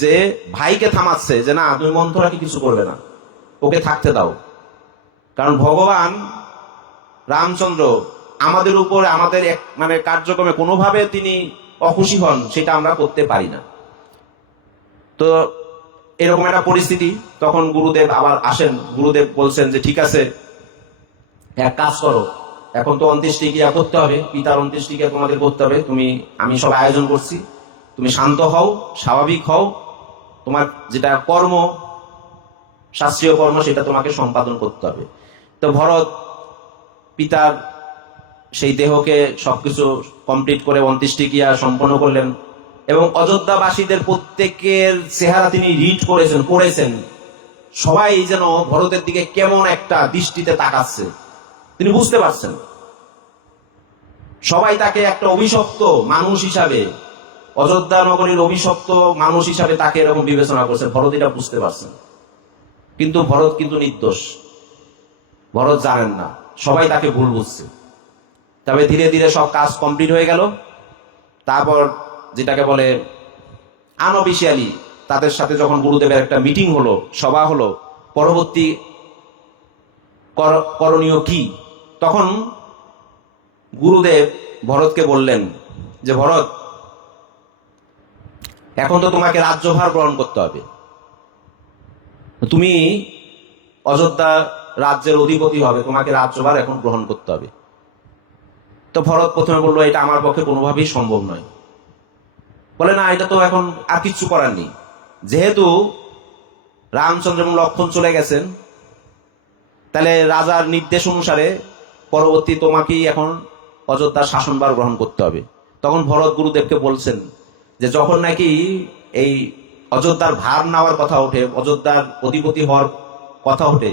যে ভাইকে থামাচ্ছে যে না, তুমি মন্থরাকে কিছু করবে না, ওকে থাকতে দাও। কারণ ভগবান রামচন্দ্র আমাদের উপর আমাদের মানে কার্যক্রমে কোনোভাবে তিনি অখুশি হন, সেটা আমরা করতে পারি না। তো এরকম একটা পরিস্থিতি, তখন গুরুদেব আবার আসেন। গুরুদেব বলছেন যে ঠিক আছে, এক কাজ করো, এখন তো অন্ত্যেষ্টিক্রিয়া করতে হবে, পিতার অন্ত্যেষ্টিক্রিয়া তোমাদের করতে হবে, আমি সব আয়োজন করছি, তুমি শান্ত হও, স্বাভাবিক হও, তোমার যেটা কর্ম, শাস্ত্রীয় কর্ম, সেটা তোমাকে সম্পাদন করতে হবে। তো ভরত পিতার সেই দেহকে সবকিছু কমপ্লিট করে অন্ত্যেষ্টিক্রিয়া সম্পন্ন করলেন, এবং অযোধ্যাবাসীদের প্রত্যেকের চেহারা তিনি রিড করেছেন। সবাই যেন ভরতের দিকে কেমন একটা দৃষ্টিতে তাকাচ্ছে, তিনি বুঝতে পারছেন। সবাই তাকে একটা অভিশপ্ত মানুষ হিসাবে, অযোধ্যা নগরীর অভিশপ্ত মানুষ হিসাবে তাকে এরকম বিবেচনা করছে। ভরত এটা বুঝতে পারছেন, কিন্তু ভরত কিন্তু নির্দোষ। ভরত জানেন না, সবাই তাকে ভুল বুঝছে। তবে ধীরে ধীরে সব কাজ কমপ্লিট হয়ে গেল। তারপর যেটাকে বলে আনঅফিসিয়ালি তাদের সাথে যখন গুরুদেবের একটা মিটিং হলো, সভা হলো, পরবর্তী করণীয় কি, তখন গুরুদেব ভরতকে বললেন যে ভরত, এখন তো তোমাকে রাজ্যভার গ্রহণ করতে হবে, তুমি অযোধ্যা রাজ্যের অধিপতি হবে, তোমাকে রাজ্যভার এখন গ্রহণ করতে হবে। তো ভরত প্রথমে বললো এটা আমার পক্ষে কোনোভাবেই সম্ভব নয়। বলে না, এটা তো এখন আর কিচ্ছু করার নেই, যেহেতু রামচন্দ্র এবং লক্ষ্মণ চলে গেছেন, তাহলে রাজার নির্দেশ অনুসারে পরবর্তী তোমাকেই এখন অযোধ্যার শাসনভার গ্রহণ করতে হবে। তখন ভরত গুরুদেবকে বলছেন যে যখন নাকি এই অযোধ্যার ভার নেওয়ার কথা ওঠে, অযোধ্যার অধিপতি হওয়ার কথা ওঠে,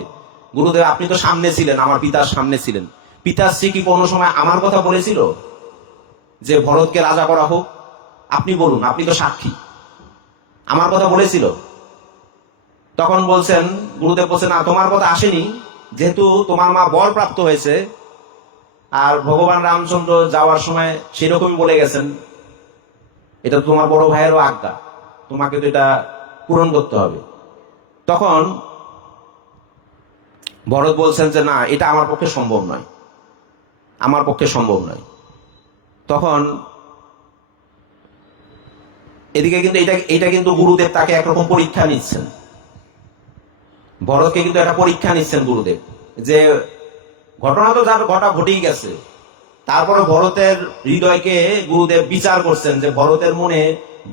গুরুদেব আপনি তো সামনে ছিলেন, আমার পিতার সামনে ছিলেন, পিতাশ্রী কি কোনো সময় আমার কথা বলেছিল যে ভরতকে রাজা করা হোক? আপনি বলুন, আপনি তো সাক্ষী, আমার কথা বলেছিল? তখন বলছেন, গুরুদেব বলছেন না, তোমার কথা আসেনি, যেহেতু তোমার মা বর প্রাপ্ত হয়েছে, আর ভগবান রামচন্দ্র যাওয়ার সময় সেরকমই বলে গেছেন, এটা তোমার বড় ভাইয়েরও আজ্ঞা, তোমাকে তো এটা পূরণ করতে হবে। তখন ভরত বলছেন যে না, এটা আমার পক্ষে সম্ভব নয়, আমার পক্ষে সম্ভব নয়। তখন এদিকে কিন্তু এটা কিন্তু গুরুদেব তাকে একরকম পরীক্ষা নিচ্ছেন, ভরতকে কিন্তু একটা পরীক্ষা নিচ্ছেন গুরুদেব, যে ঘটনা তো যার ঘটেই গেছে, তারপরে ভরতের হৃদয়কে গুরুদেব বিচার করছেন যে ভরতের মনে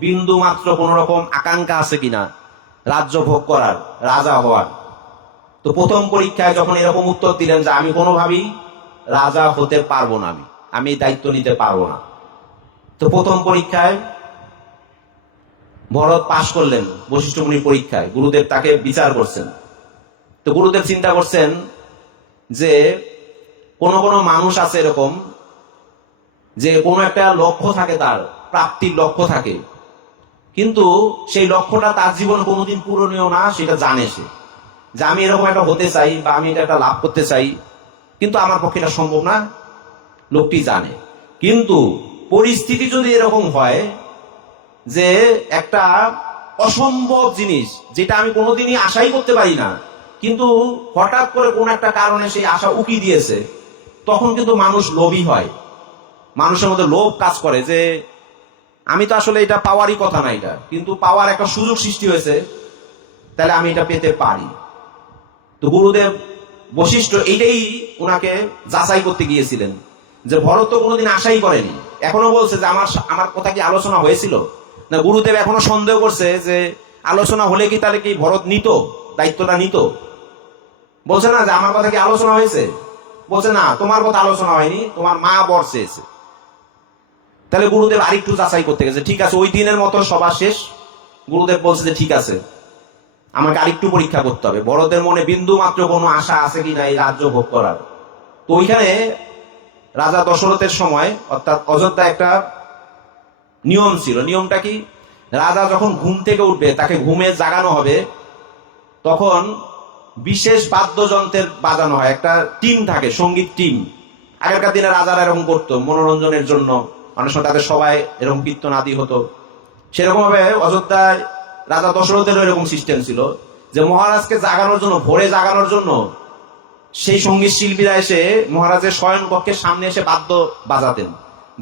বিন্দু মাত্র কোন রকম আকাঙ্ক্ষা আছে কিনা রাজ্য ভোগ করার, রাজা হওয়ার। তো প্রথম পরীক্ষায় যখন এরকম উত্তর দিলেন যে আমি কোনোভাবেই রাজা হতে পারবো না, আমি দায়িত্ব নিতে পারবো না, তো প্রথম পরীক্ষায় ভরত পাশ করলেন, বশিষ্ঠ মুনির পরীক্ষায় গুরুদেব তাকে বিচার করছেন। তো গুরুদেব চিন্তা করছেন যে কোন কোন মানুষ আছে এরকম, যে কোনো একটা লক্ষ্য থাকে, তার প্রাপ্তির লক্ষ্য থাকে, কিন্তু সেই লক্ষ্যটা তার জীবনে কোনোদিন পূরণীয় না, সেটা জানে সে, যে আমি এরকম একটা হতে চাই বা আমি এটা একটা লাভ করতে চাই, কিন্তু আমার পক্ষে এটা সম্ভব না, লোকটি জানে। কিন্তু পরিস্থিতি যদি এরকম হয় যে একটা অসম্ভব জিনিস, যেটা আমি কোনোদিনই আশাই করতে পারি না, কিন্তু হঠাৎ করে কোন একটা কারণে সেই আশা উকি দিয়েছে, তখন কিন্তু মানুষ লোভী হয়, মানুষের মধ্যে লোভ কাজ করে যে আমি তো আসলে এটা পাওয়ারই কথা না, এটা কিন্তু পাওয়ার একটা সুযোগ সৃষ্টি হয়েছে, তাহলে আমি এটা পেতে পারি। তো গুরুদেব বশিষ্ঠ এইটাই ওনাকে যাচাই করতে গিয়েছিলেন, যে ভরত তো কোনোদিন আশাই করেনি, এখনো বলছে যে আমার কথা কি আলোচনা হয়েছিল না। গুরুদেব এখনো সন্দেহ করছে যে আলোচনা হলে কি তাহলে কি ভরত নিত, দায়িত্বটা নিত। বলছে না যে আমার কথা কি আলোচনা হয়েছে, বলছে না তোমার কথা আলোচনা হয়নি, তোমার মা বর চেয়েছে। তাহলে গুরুদেব আরেকটু যাচাই করতে গেছে, ঠিক আছে ওই দিনের মতো সভা শেষ, গুরুদেব বলছে যে ঠিক আছে আমাকে আরেকটু পরীক্ষা করতে হবে, ভরতের মনে বিন্দু মাত্র কোনো আশা আছে কিনা এই রাজ্য ভোগ করার। তো ওইখানে রাজা দশরথের সময়, অর্থাৎ অযোধ্যা একটা নিয়ম ছিল। নিয়মটা কি, রাজা যখন ঘুম থেকে উঠবে, তাকে ঘুমে জাগানো হবে, তখন বিশেষ বাদ্যযন্ত্রের বাজানো হয়, একটা টিম থাকে, সঙ্গীত টিম। আগেরকার দিনে রাজারা এরকম করতো মনোরঞ্জনের জন্য, অনেক সময় তাদের সবাই এরকম কীর্তন আদি হতো। সেরকম ভাবে অযোধ্যায় রাজা দশরথেরও এরকম সিস্টেম ছিল, যে মহারাজকে জাগানোর জন্য, ভোরে জাগানোর জন্য সেই সঙ্গীত শিল্পীরা এসে মহারাজের শয়ন কক্ষের সামনে এসে বাদ্য বাজাতেন।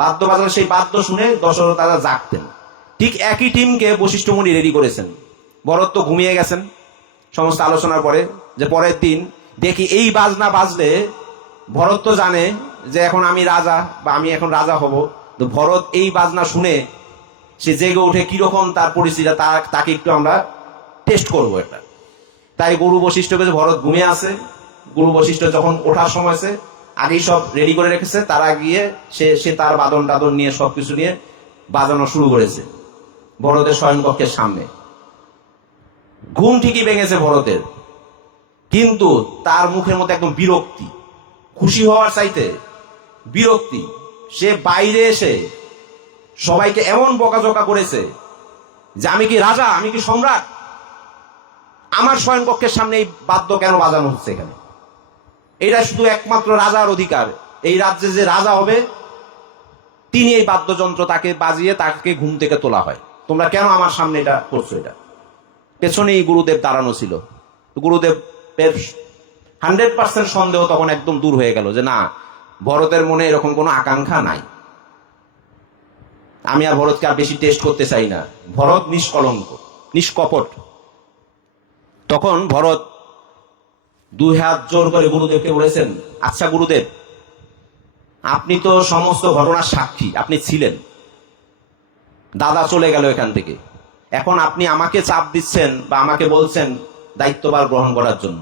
বাদ্য বাজানো সেই বাদ্য শুনে দশরথ রাজা জাগতেন। ঠিক একই টিমকে বশিষ্ঠ মুনি রেডি করেছেন। ভরত তো ঘুমিয়ে গেছেন সমস্ত আলোচনার পরে, যে পরের দিন দেখি এই বাজনা বাজলে ভরত তো জানে যে এখন আমি রাজা বা আমি এখন রাজা হব। তো ভরত এই বাজনা শুনে সে জেগে উঠে কিরকম তার পরিস্থিতি তাকে একটু আমরা টেস্ট করবো এটা। তাই গুরু বশিষ্ঠকে, যে ভরত ঘুমিয়ে আছে, গুরু বশিষ্ঠ যখন ওঠার সময় সে আগেই সব রেডি করে রেখেছে, তারা গিয়ে সে তার বাদন টাদন নিয়ে সবকিছু নিয়ে বাজানো শুরু করেছে ভরতের শয়নকক্ষের সামনে। ঘুম ঠিকই ভেঙেছে ভরতের, কিন্তু তার মুখের মধ্যে একদম বিরক্তি, খুশি হওয়ার চাইতে বিরক্তি। সে বাইরে এসে সবাইকে এমন বকাঝকা করেছে যে আমি কি রাজা, আমি কি সম্রাট, আমার শয়নকক্ষের সামনে এই বাদ্য কেন বাজানো হচ্ছে এখানে? এটা শুধু একমাত্র রাজার অধিকার। এই রাজ্যে যে রাজা হবে তিনি এই বাদ্যযন্ত্র তাকে বাজিয়ে তাকে ঘুম থেকে তোলা হয়। তোমরা কেন আমার সামনে এটা করছো? এটা পেছনেই গুরুদেব দাঁড়ানো ছিল। গুরুদেব 100% সন্দেহ তখন একদম দূর হয়ে গেল যে না, ভরতের মনে এরকম কোনো আকাঙ্ক্ষা নাই। আমি আর ভরতকে আর বেশি টেস্ট করতে চাই না। ভরত নিষ্কলঙ্ক, নিষ্কপট। তখন ভরত 2 হাত জোর করে গুরুদেবকে বলেছেন, আচ্ছা গুরুদেব, আপনি তো সমস্ত ঘটনার সাক্ষী, আপনি ছিলেন। দাদা চলে গেল এখান থেকে, এখন আপনি আমাকে চাপ দিচ্ছেন বা আমাকে বলছেন দায়িত্বভার গ্রহণ করার জন্য।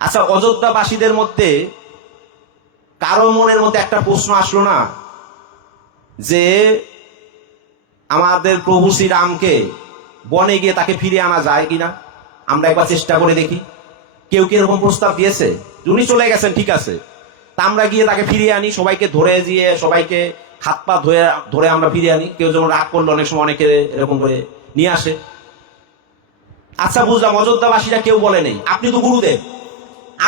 আচ্ছা, অযোধ্যাবাসীদের মধ্যে কারো মনের মধ্যে একটা প্রশ্ন আসলো না যে আমাদের প্রভু শ্রীরামকে বনে গিয়ে তাকে ফিরিয়ে আনা যায় কিনা? আমরা একবার চেষ্টা করে দেখি। কেউ কি এরকম প্রস্তাব দিয়েছে? উনি চলে গেছেন, ঠিক আছে, তা আমরা গিয়ে তাকে ফিরিয়ে আনি, সবাইকে ধরে গিয়ে সবাইকে হাত পা ধরে আমরা ফিরিয়ে আনি। কেউ যেমন রাগ করলো, অনেক সময় অনেকে এরকম করে নিয়ে আসে। আচ্ছা বুঝলাম, অযোধ্যাবাসীরা কেউ বলে নেই, আপনি তো গুরুদেব,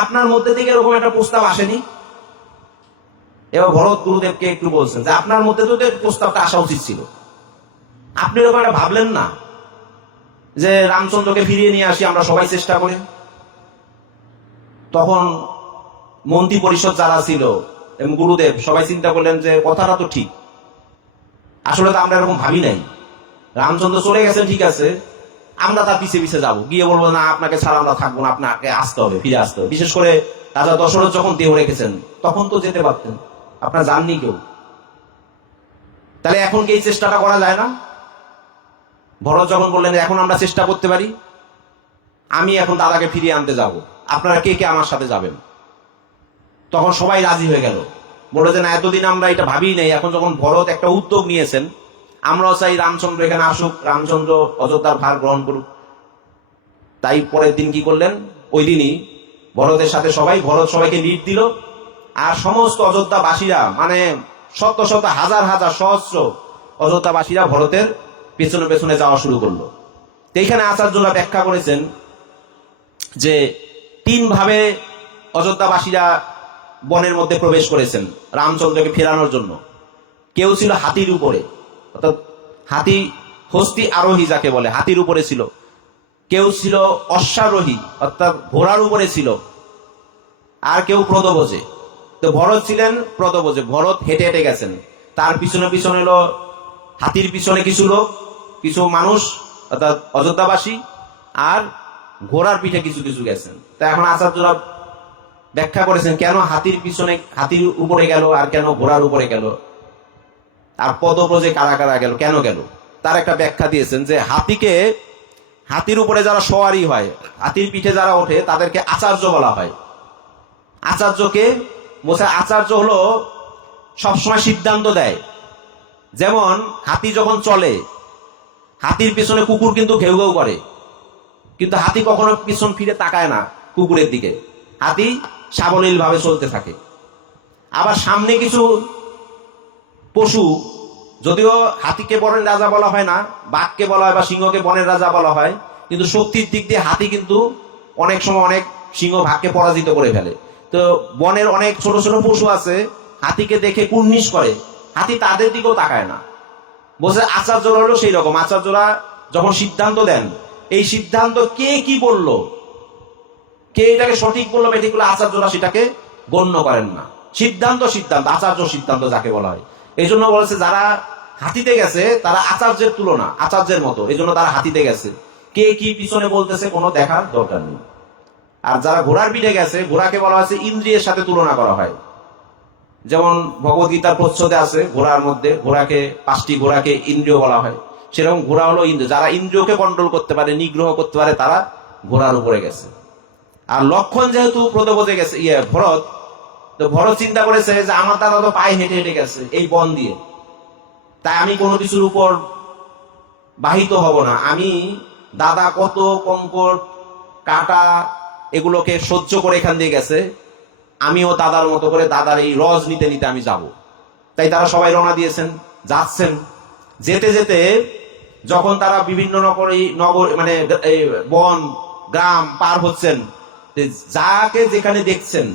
আপনার মধ্যে থেকে এরকম একটা প্রস্তাব আসেনি। এবার ভরত গুরুদেবকে একটু বলছেন যে আপনার মধ্যে তো প্রস্তাবটা আসা উচিত ছিল, আপনি এরকম একটা ভাবলেন না যে রামচন্দ্রকে ফিরিয়ে নিয়ে আসি আমরা সবাই চেষ্টা করে? তখন মন্ত্রী পরিষদ যারা ছিল এবং গুরুদেব সবাই চিন্তা করলেন যে কথাটা তো ঠিক, আসলে তো আমরা এরকম ভাবি নাই। রামচন্দ্র চলে গেছেন, ঠিক আছে, আমরা তার পিছে পিছে যাবো, গিয়ে বলবো না আপনাকে ছাড়া আমরা থাকবো না, আপনাকে আসতে হবে, ফিরে আসতে হবে। বিশেষ করে রাজা দশরথ যখন দেহ রেখেছেন তখন তো যেতে পারতেন, আপনারা যাননি কেউ। তাহলে এখন কি এই চেষ্টাটা করা যায় না? ভরত যখন বললেন এখন আমরা চেষ্টা করতে পারি, আমি এখন দাদাকে ফিরিয়ে আনতে যাব, আপনারা কে কে আমার সাথে যাবেন? তখন সবাই রাজি হয়ে গেল, বলে যে না, এতদিন আমরা এটা ভাবি নাই, এখন যখন ভরত একটা উদ্যোগ নিয়েছেন, আমরাও চাই রামচন্দ্র এখানে আসুক, রামচন্দ্র অযোধ্যার ভার গ্রহণ করুক। তাই পরের দিন কি করলেন, ওই দিনই ভরতের সাথে ভরত সবাইকে লিড দিল, আর সমস্ত অযোধ্যাবাসীরা, মানে শত শত হাজার হাজার সহস্র অযোধ্যাবাসীরা ভরতের পেছনে পেছনে যাওয়া শুরু করলো। তো এইখানে আচার্যরা ব্যাখ্যা করেছেন যে 3 ভাবে অযোধ্যাবাসীরা বনের মধ্যে প্রবেশ করেছেন রামচন্দ্রকে ফেরানোর জন্য। কেউ ছিল হাতির উপরে, অর্থাৎ হাতি হস্তি আরোহী যাকে বলে, হাতির উপরে ছিল। কেউ ছিল অশ্বারোহী, অর্থাৎ ঘোড়ার উপরে ছিল। আর কেউ প্রদভোজে। তো ভরত ছিলেন প্রদভোজে, ভরত হেঁটে হেঁটে গেছেন। তার পিছনে পিছনে এলো হাতির পিছনে কিছু লোক, কিছু মানুষ অর্থাৎ অযোধ্যাবাসী, আর ঘোড়ার পিঠে কিছু কিছু গেছেন। তা এখন আচার্যরা ব্যাখ্যা করেছেন কেন হাতির পিছনে, হাতির উপরে গেল আর কেন ঘোড়ার উপরে গেল, আর পদব্রজে কারা কারা গেল, কেন গেল, তার একটা ব্যাখ্যা দিয়েছেন যে হাতির উপরে যারা সওয়ারি হয়, হাতির পিঠে যারা ওঠে, তাদেরকে আচার্য বলা হয়। আচার্যকে বলছে, আচার্য হলো সবসময় সিদ্ধান্ত দেয়। যেমন হাতি যখন চলে, হাতির পিছনে কুকুর কিন্তু ঘেউ ঘেউ করে, কিন্তু হাতি কখনো পিছন ফিরে তাকায় না কুকুরের দিকে, হাতি সাবলীল ভাবে চলতে থাকে। আবার সামনে কিছু পশু, যদিও হাতিকে বনের রাজা বলা হয় না, বাঘকে বলা হয় বা সিংহকে বনের রাজা বলা হয়, কিন্তু শক্তির দিক দিয়ে হাতি কিন্তু অনেক সময় অনেক সিংহ ভাগকে পরাজিত করে ফেলে। তো বনের অনেক ছোট ছোট পশু আছে, হাতিকে দেখে কুর্নিশ করে, হাতি তাদের দিকেও তাকায় না। বলছে আচার্যরা হলো সেই রকম, আচার্যরা যখন সিদ্ধান্ত দেন, এই সিদ্ধান্ত কে কি বলল কে এটাকে সঠিক বললো বেঠিক বললো, আচার্যরা সেটাকে গণ্য করেন না। সিদ্ধান্ত সিদ্ধান্ত, আচার্য সিদ্ধান্ত যাকে বলা হয়। এই জন্য বলেছে যারা হাতিতে গেছে তারা আচার্যের তুলনা, আচার্যের মতো, এই জন্য তারা হাতিতে গেছে। কে কি পিছনে বলতেছে কোনো দেখার দরকার নেই। আর যারা ঘোড়ার পিঠে গেছে, ঘোড়াকে বলা হয়েছে ইন্দ্রিয়ের সাথে তুলনা করা হয়। যেমন ভগবদ্গীতার প্রচ্ছদে আছে ঘোড়ার মধ্যে ঘোড়াকে 5টি ঘোড়াকে ইন্দ্রিয় বলা হয়, সেরকম ঘোড়া হলো ইন্দ্রিয়। যারা ইন্দ্রিয়কে কন্ট্রোল করতে পারে, নিগ্রহ করতে পারে, তারা ঘোড়ার উপরে গেছে। আর লক্ষণ যেহেতু প্রদপদে গেছে, ভরত, তো ভরত চিন্তা করেছে যে আমার দাদা তো পায়ে হেঁটে হেঁটে গেছে এই বন দিয়ে, তাই আমি কোনো কিছুর উপর বাহিত হব না। আমি দাদা কত কঙ্কর কাটা এগুলোকে সহ্য করে এখান দিয়ে গেছে, আমিও দাদার মতো করে দাদার এই রস নিতে নিতে আমি যাব। তাই তারা সবাই রওনা দিয়েছেন, যাচ্ছেন। যেতে যেতে যখন তারা বিভিন্ন নগর মানে বন গ্রাম পার হচ্ছেন, যাকে যেখানে দেখছেন,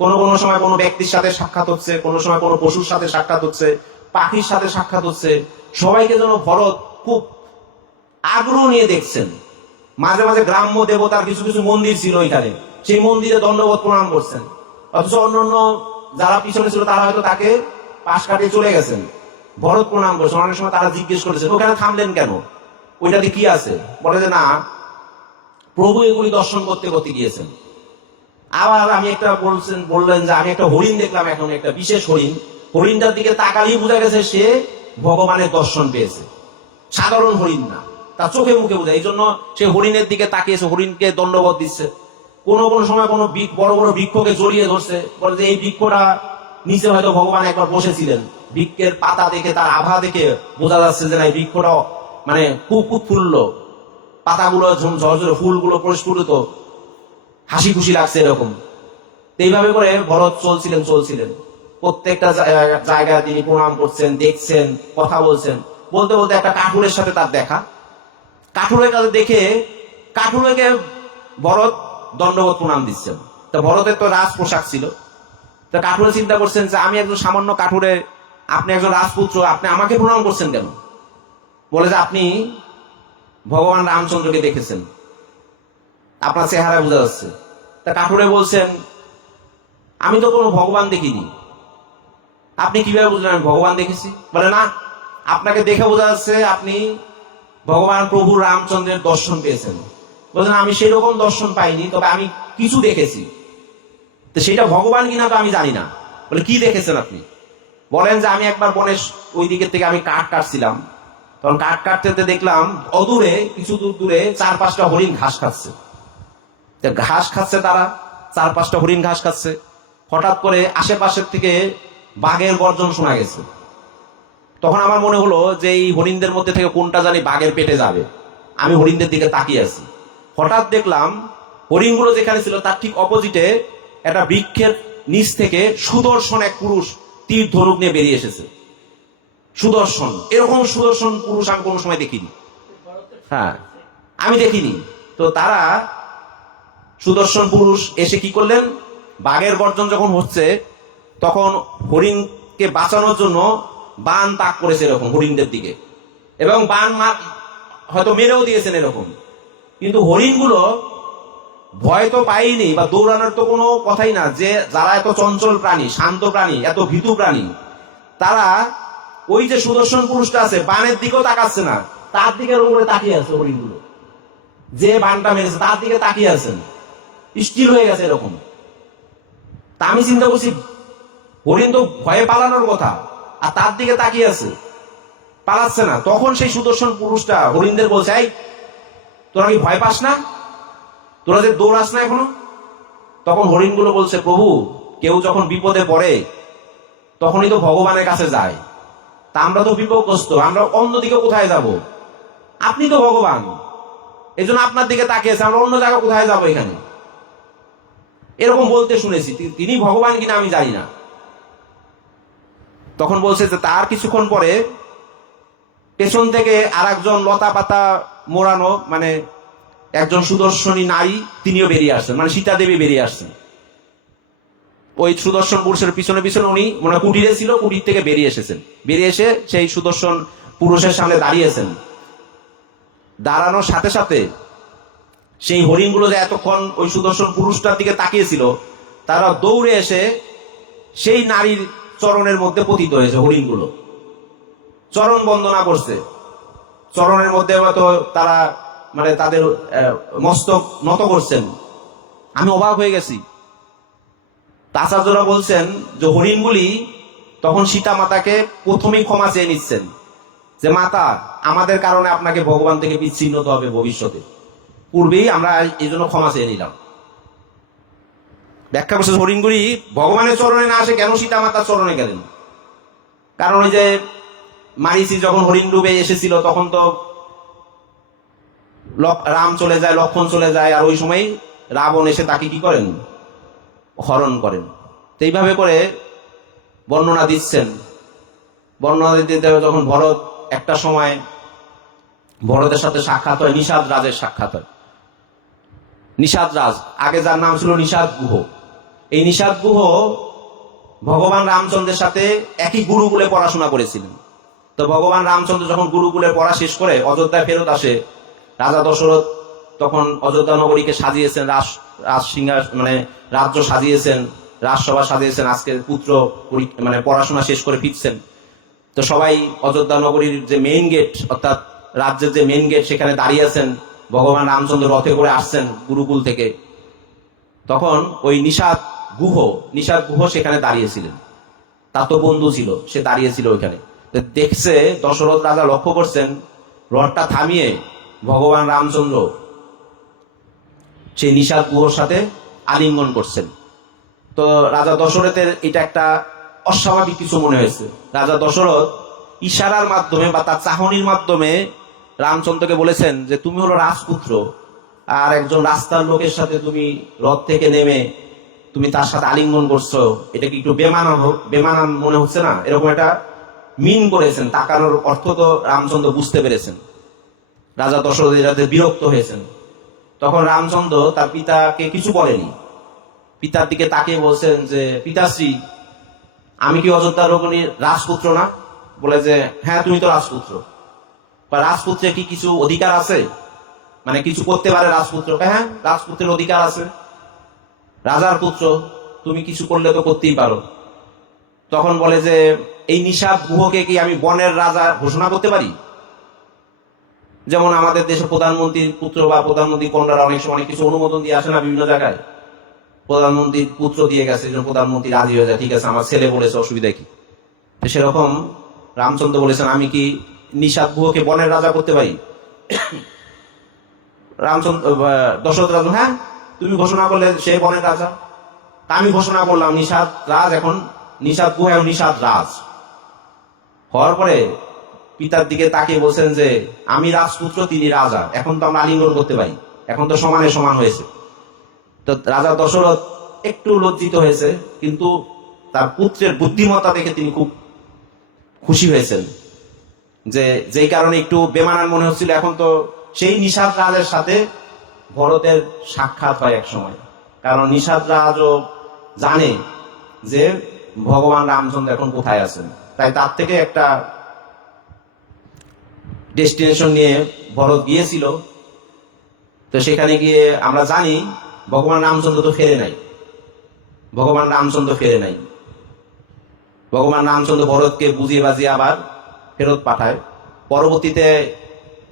কোনো কোনো সময় কোনো ব্যক্তির সাথে সাক্ষাৎ হচ্ছে, কোনো সময় কোনো পশুর সাথে সাক্ষাৎ হচ্ছে, পাখির সাথে সাক্ষাৎ হচ্ছে। সবাইকে যেন ভরত খুব আগ্রহ নিয়ে দেখছেন। মাঝে মাঝে গ্রাম্য দেবতার কিছু কিছু মন্দির ছিল এখানে, সেই মন্দিরে দণ্ডবোধ প্রণাম করছেন। অথচ অন্যান্য যারা পিছনে ছিল তারা হয়তো তাকে পাশ কাটিয়ে চলে গেছেন, ভরত প্রণাম করছেন। অনেক সময় তারা জিজ্ঞেস করেছেন ওখানে থামলেন কেন, ওইটাতে কি আছে? বলে যে না, প্রভু এগুলি দর্শন করতে করতে গিয়েছেন। আবার আমি একটা বললেন যে আমি একটা হরিণ দেখলাম, এখন একটা বিশেষ হরিণ, হরিণটার দিকে তাকালেই বোঝা গেছে সে ভগবানের দর্শন পেয়েছে, সাধারণ হরিণ না, তার চোখে মুখে বোঝা। এই জন্য সে হরিণের দিকে তাকিয়েছে, হরিণকে দণ্ডবোধ দিচ্ছে। কোনো কোনো সময় কোনো বড় বড় বৃক্ষকে জড়িয়ে ধরছে, বলে যে এই বৃক্ষটা নিচে হয়তো ভগবান একবার বসেছিলেন। বৃক্ষের পাতা দেখে, তার আভা দেখে বোঝা যাচ্ছে যে না, এই বৃক্ষটা মানে খুব ফুললো, পাতাগুলো ঝরঝরে, ফুলগুলো পরিস্ফুটিত, হাসি খুশি লাগছে এরকম। এইভাবে করে ভরত চলছিলেন। প্রত্যেকটা জায়গায় তিনি প্রণাম করছেন, দেখছেন, কথা বলছেন। বলতে বলতে একটা কাঠুরের সাথে তার দেখা। কাঠুরের কাছে দেখে কাঠুরেকে ভরত দণ্ডবোধ প্রণাম দিচ্ছেন। তো ভরতের তো রাজ পোশাক ছিল। তো কাঠুরে চিন্তা করছেন যে আমি একজন সামান্য কাঠুরে, আপনি একজন রাজপুত্র, আপনি আমাকে প্রণাম করছেন কেন? বলে যে আপনি ভগবান রামচন্দ্রকে দেখেছেন, আপনার চেহারা বোঝা যাচ্ছে। তা কাঠুরে বলছেন আমি তো কোনো ভগবান দেখিনি। আপনি কিভাবে বুঝলেন আমি ভগবান দেখেছি? বলে না, আপনাকে দেখে বোঝা যাচ্ছে আপনি ভগবান প্রভু রামচন্দ্রের দর্শন পেয়েছেন। বলছেন আমি সেরকম দর্শন পাইনি, তবে আমি কিছু দেখেছি। তো সেটা ভগবান কিনা তো আমি জানি না। বলে কি দেখেছেন আপনি? বলেন যে আমি একবার বনের ওই দিকের থেকে আমি কাঠ কাটছিলাম, তখন কাঠ কাটতে দেখলাম অদূরে, কিছু দূর দূরে 4-5টা হরিণ ঘাস খাচ্ছে। ঘাস খাচ্ছে তারা, 4-5টা হরিণ ঘাস খাচ্ছে। হঠাৎ করে আশেপাশের থেকে বাঘের গর্জন শোনা গেছে। তখন আমার মনে হলো যে এই হরিণদের মধ্যে থেকে কোনটা জানি বাঘের পেটে যাবে। আমি হরিণদের দিকে তাকিয়ে আছি। হঠাৎ দেখলাম হরিণগুলো যেখানে ছিল তার ঠিক অপোজিটে একটা বৃক্ষের নিচ থেকে সুদর্শন এক পুরুষ তীর ধনুক নিয়ে বেরিয়ে এসেছে। সুদর্শন, এরকম সুদর্শন পুরুষ আমি কোনো সময় দেখিনি। হ্যাঁ, আমি দেখিনি। তো তারা সুদর্শন পুরুষ এসে কি করলেন, বাঘের গর্জন যখন হচ্ছে তখন হরিণকে বাঁচানোর জন্য বান তাক করেছে এরকম হরিণদের দিকে, এবং বান হয়তো মেরেও দিয়েছেন এরকম। কিন্তু হরিণগুলো ভয় তো পায়নি, বা দৌড়ানোর তো কোনো কথাই না। যে যারা এত চঞ্চল প্রাণী, শান্ত প্রাণী, এত ভীতু প্রাণী, তারা ওই যে সুদর্শন পুরুষটা আছে বানের দিকেও তাকাচ্ছে না, তার দিকে উপরে তাকিয়ে আছে। হরিণগুলো যে বানটা মেরেছে তার দিকে তাকিয়ে আছেন, স্থির হয়ে গেছে এরকম। তা আমি চিন্তা করছি হরিণ তো ভয়ে পালানোর কথা, আর তার দিকে তাকিয়ে আছে, পালাচ্ছে না। তখন সেই সুদর্শন পুরুষটা হরিণদের বলছে, এই তোরা কি ভয় পাস না? তোরা যে দৌড়াস না এখনো? তখন হরিণগুলো বলছে, প্রভু, কেউ যখন বিপদে পড়ে তখনই তো ভগবানের কাছে যায়, তা আমরা তো বিপদগ্রস্ত, আমরা অন্যদিকে কোথায় যাব? আপনি তো ভগবান, এই জন্য আপনার দিকে তাকিয়েছে, আমরা অন্য জায়গা কোথায় যাবো এখানে? এরকম বলতে শুনেছি। তিনি ভগবান কিনা আমি জানি না। তখন বলছে যে তার কিছুক্ষণ পরে পেছন থেকে আর একজন লতা পাতা মোড়ানো, মানে একজন সুদর্শনী নারী, তিনিও বেরিয়ে আসছেন, মানে সীতা দেবী বেরিয়ে আসছেন। ওই সুদর্শন পুরুষের পিছনে পিছনে উনি মনে কুটিরে ছিল, কুটির থেকে বেরিয়ে এসেছেন। বেরিয়ে এসে সেই সুদর্শন পুরুষের সামনে দাঁড়িয়েছেন। দাঁড়ানোর সাথে সাথে সেই হরিণগুলো যে এতক্ষণ ওই সুদর্শন পুরুষটার দিকে তাকিয়েছিল, তারা দৌড়ে এসে সেই নারীর চরণের মধ্যে পতিত হয়েছে। হরিণগুলো চরণ বন্দনা করছে, চরণের মধ্যে হয়তো তারা মানে তাদের মস্তক নত করছেন। আমি অবাক হয়ে গেছি। আচার্যরা বলছেন যে হরিণগুলি তখন সীতা মাতাকে প্রথমেই ক্ষমা চেয়ে নিচ্ছেন যে মাতা, আমাদের কারণে আপনাকে ভগবান থেকে বিচ্ছিন্ন হতে হবে ভবিষ্যতে, পূর্বেই আমরা এই জন্য ক্ষমা চেয়ে নিলাম। ব্যাখ্যা করছে হরিণগুলি ভগবানের চরণে না আসে কেন সীতা মাতার চরণে গেলেন? কারণ ওই যে মারিচি যখন হরিণ রূপে এসেছিল তখন তো রাম চলে যায়, লক্ষ্মণ চলে যায়, আর ওই সময় রাবণ এসে তাকে কি করেন? হরণ করেন। তো এইভাবে করে বর্ণনা দিচ্ছেন। বর্ণনা দিতে যখন ভরত একটা সময় ভরতের সাথে সাক্ষাৎ হয়, নিষাদ রাজের সাক্ষাৎ হয়। নিষাদ রাজ, আগে যার নাম ছিল নিষাদ গুহ, এই নিষাদ গুহ ভগবান রামচন্দ্রের সাথে একই গুরুকুলে পড়াশোনা করেছিলেন। তো ভগবান রামচন্দ্র যখন গুরুকুলের পড়া শেষ করে অযোধ্যায় ফেরত আসে, রাজা দশরথ তখন অযোধ্যা নগরীকে সাজিয়েছেন, মানে রাজ্য সাজিয়েছেন, রাজসভা সাজিয়েছেন। আজকে পুত্র মানে পড়াশোনা শেষ করে ফিরছেন। তো সবাই অযোধ্যা নগরীর যে মেইন গেট, অর্থাৎ রাজ্যের যে মেইন গেট, সেখানে দাঁড়িয়ে আছেন। ভগবান রামচন্দ্র রথে করে আসছেন গুরুকুল থেকে। তখন ওই নিষাদ গুহ সেখানে দাঁড়িয়েছিলেন। তার তো বন্ধু ছিল, সে দাঁড়িয়েছিল ওইখানে। দেখছে দশরথ রাজা লক্ষ্য করছেন, রথটা থামিয়ে ভগবান রামচন্দ্র সেই নিষাদ গুহর সাথে আলিঙ্গন করছেন। তো রাজা দশরথের এটা একটা অস্বাভাবিক কিছু মনে হয়েছে। রাজা দশরথ ইশারার মাধ্যমে বা তার চাহনির মাধ্যমে রামচন্দ্রকে বলেছেন যে তুমি হলো রাজপুত্র, আর একজন রাস্তার লোকের সাথে তুমি রথ থেকে নেমে তুমি তার সাথে আলিঙ্গন করছো, এটা কি একটু বেমানান মনে হচ্ছে না? এরকম একটা মিন করেছেন। তাকানোর অর্থ তো রামচন্দ্র বুঝতে পেরেছেন। রাজা দশরথ এটাতে বিরক্ত হয়েছেন। তখন রামচন্দ্র তার পিতাকে কিছু বলেনি। পিতার দিকে তাকিয়ে বলছেন যে পিতাশ্রী, আমি কি অযোধ্যা নগরীর রাজপুত্র না? বলে যে হ্যাঁ, তুমি তো রাজপুত্র। রাজপুত্রের কি কিছু অধিকার আছে, মানে কিছু করতে পারে রাজপুত্র? হ্যাঁ, রাজপুত্রের অধিকার আছে, রাজার পুত্র, তুমি কিছু করলে তো করতেই পারো। তখন বলে যে এই নিষাদ গুহকে কি আমি বনের রাজা ঘোষণা করতে পারি? যেমন আমাদের দেশে প্রধানমন্ত্রীর পুত্র বা প্রধানমন্ত্রী কন্যারা অনেক সময় অনেক কিছু অনুমোদন দিয়ে আসে না বিভিন্ন জায়গায়। প্রধানমন্ত্রীর পুত্র দিয়ে গেছে, প্রধানমন্ত্রী রাজি হয়ে যায়, ঠিক আছে আমার ছেলে বলেছে, অসুবিধা কি? সেরকম রামচন্দ্র বলেছেন আমি কি নিষাদ গুহকে বনের রাজা করতে পারি? দশরথ রাজা, হ্যাঁ তুমি ঘোষণা করলে সে বনের রাজা, আমি ঘোষণা করলাম নিষাদ রাজ, এখন নিষাদ গুহা এবং নিষাদ রাজ হওয়ার পরে পিতার দিকে তাকিয়ে বলছেন যে আমি রাজপুত্র, তিনি রাজা, এখন তো আমরা আলিঙ্গন করতে পারি, এখন তো সমানে সমান হয়েছে। তো রাজা দশরথ একটু লজ্জিত হয়েছে, কিন্তু তার পুত্রের বুদ্ধিমত্তা দেখে তিনি খুব খুশি হয়েছেন, যে যেই কারণে একটু বেমানান মনে হচ্ছিল। এখন তো সেই নিষাদ রাজের সাথে ভরতের সাক্ষাৎ হয় এক সময়, কারণ নিষাদ রাজও জানে যে ভগবান রামচন্দ্র এখন কোথায় আছেন, তাই তার থেকে একটা ডেস্টিনেশন নিয়ে ভরত গিয়েছিল। তো সেখানে গিয়ে আমরা জানি ভগবান রামচন্দ্র তো ফেরে নাই, ভগবান রামচন্দ্র ভরতকে বুঝিয়ে বাজিয়ে আবার ফেরত পাঠায়। পরবর্তীতে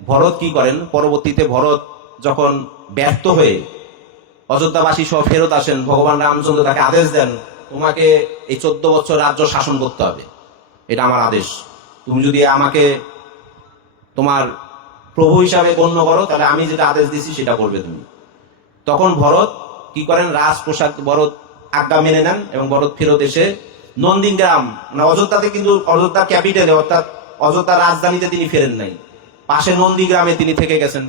ভরত কি করেন, পরবর্তীতে ভরত যখন ব্যর্থ হয়ে অযোধ্যাবাসী সহ ফেরত আসেন, ভগবান রামচন্দ্র তাকে আদেশ দেন তোমাকে এই 14 বছর রাজ্য শাসন করতে হবে, এটা আমার আদেশ, তুমি যদি আমাকে তোমার প্রভু হিসাবে গণ্য করো তাহলে আমি যেটা আদেশ দিছি সেটা করবে তুমি। তখন ভরত কি করেন, রাজ পোশাক, ভরত আজ্ঞা মেনে নেন এবং ভরত ফেরত এসে নন্দীগ্রাম, মানে অযোধ্যাতে, কিন্তু অযোধ্যা ক্যাপিটালে অর্থাৎ অযোধ্যা রাজধানীতে তিনি ফেরেন নাই, পাশে নন্দীগ্রামে তিনি থেকে গেছেন।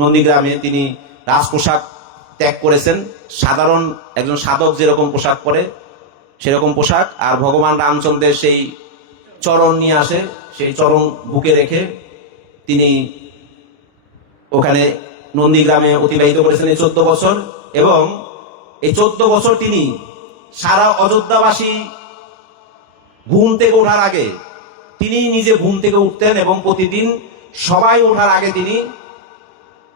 নন্দীগ্রামে তিনি রাজ পোশাক ত্যাগ করেছেন, সাধারণ একজন সাধক যেরকম পোশাক পরে সেরকম পোশাক, আর ভগবান রামচন্দ্রের সেই চরণ নিয়ে আসে, সেই চরণ বুকে রেখে তিনি ওখানে নন্দীগ্রামে অতিবাহিত করেছেন এই 14 বছর। এবং এই 14 বছর তিনি সারা অযোধ্যাবাসী ঘুম থেকে ওঠার আগে তিনি নিজে ঘুম থেকে উঠতেন এবং প্রতিদিন সবাই ওঠার আগে তিনি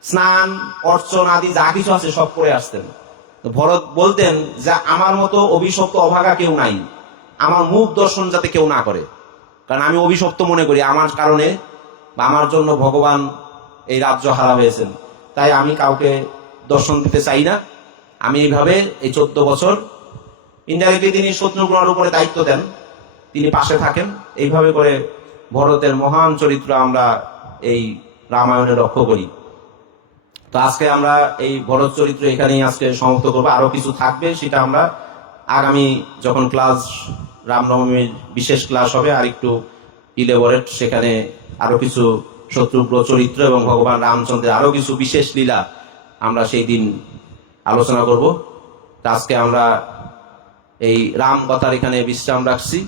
স্নান অর্চন আদি যা কিছু আছে সব করে আসতেন। তো ভরত বলতেন যে আমার মতো অভিশপ্ত অভাগা কেউ নাই, আমার মুখ দর্শন যাতে কেউ না করে, কারণ আমি অভিশপ্ত মনে করি আমার কারণে বা আমার জন্য ভগবান এই রাজ্য হারা হয়েছেন, তাই আমি কাউকে দর্শন দিতে চাই না। আমি এইভাবে এই 14 বছর ইনডাইরেক্টলি তিনি শত্রুঘ্নের উপরে দায়িত্ব দেন, তিনি পাশে থাকেন। এইভাবে করে ভরতের মহান চরিত্র আমরা এই রামায়ণে লক্ষ্য করি। তো আজকে আমরা এই ভরত চরিত্র এখানেই আজকে সমাপ্ত করবো। আরো কিছু থাকবে, সেটা আমরা আগামী যখন ক্লাস রামনবমীর বিশেষ ক্লাস হবে আর একটু ইলেবরেট, সেখানে আরো কিছু শত্রুঘ্ন চরিত্র এবং ভগবান রামচন্দ্রের আরো কিছু বিশেষ লীলা আমরা সেই দিন আলোচনা করব। আজকে আমরা এই রাম কথার এখানে বিশ্রাম রাখছি।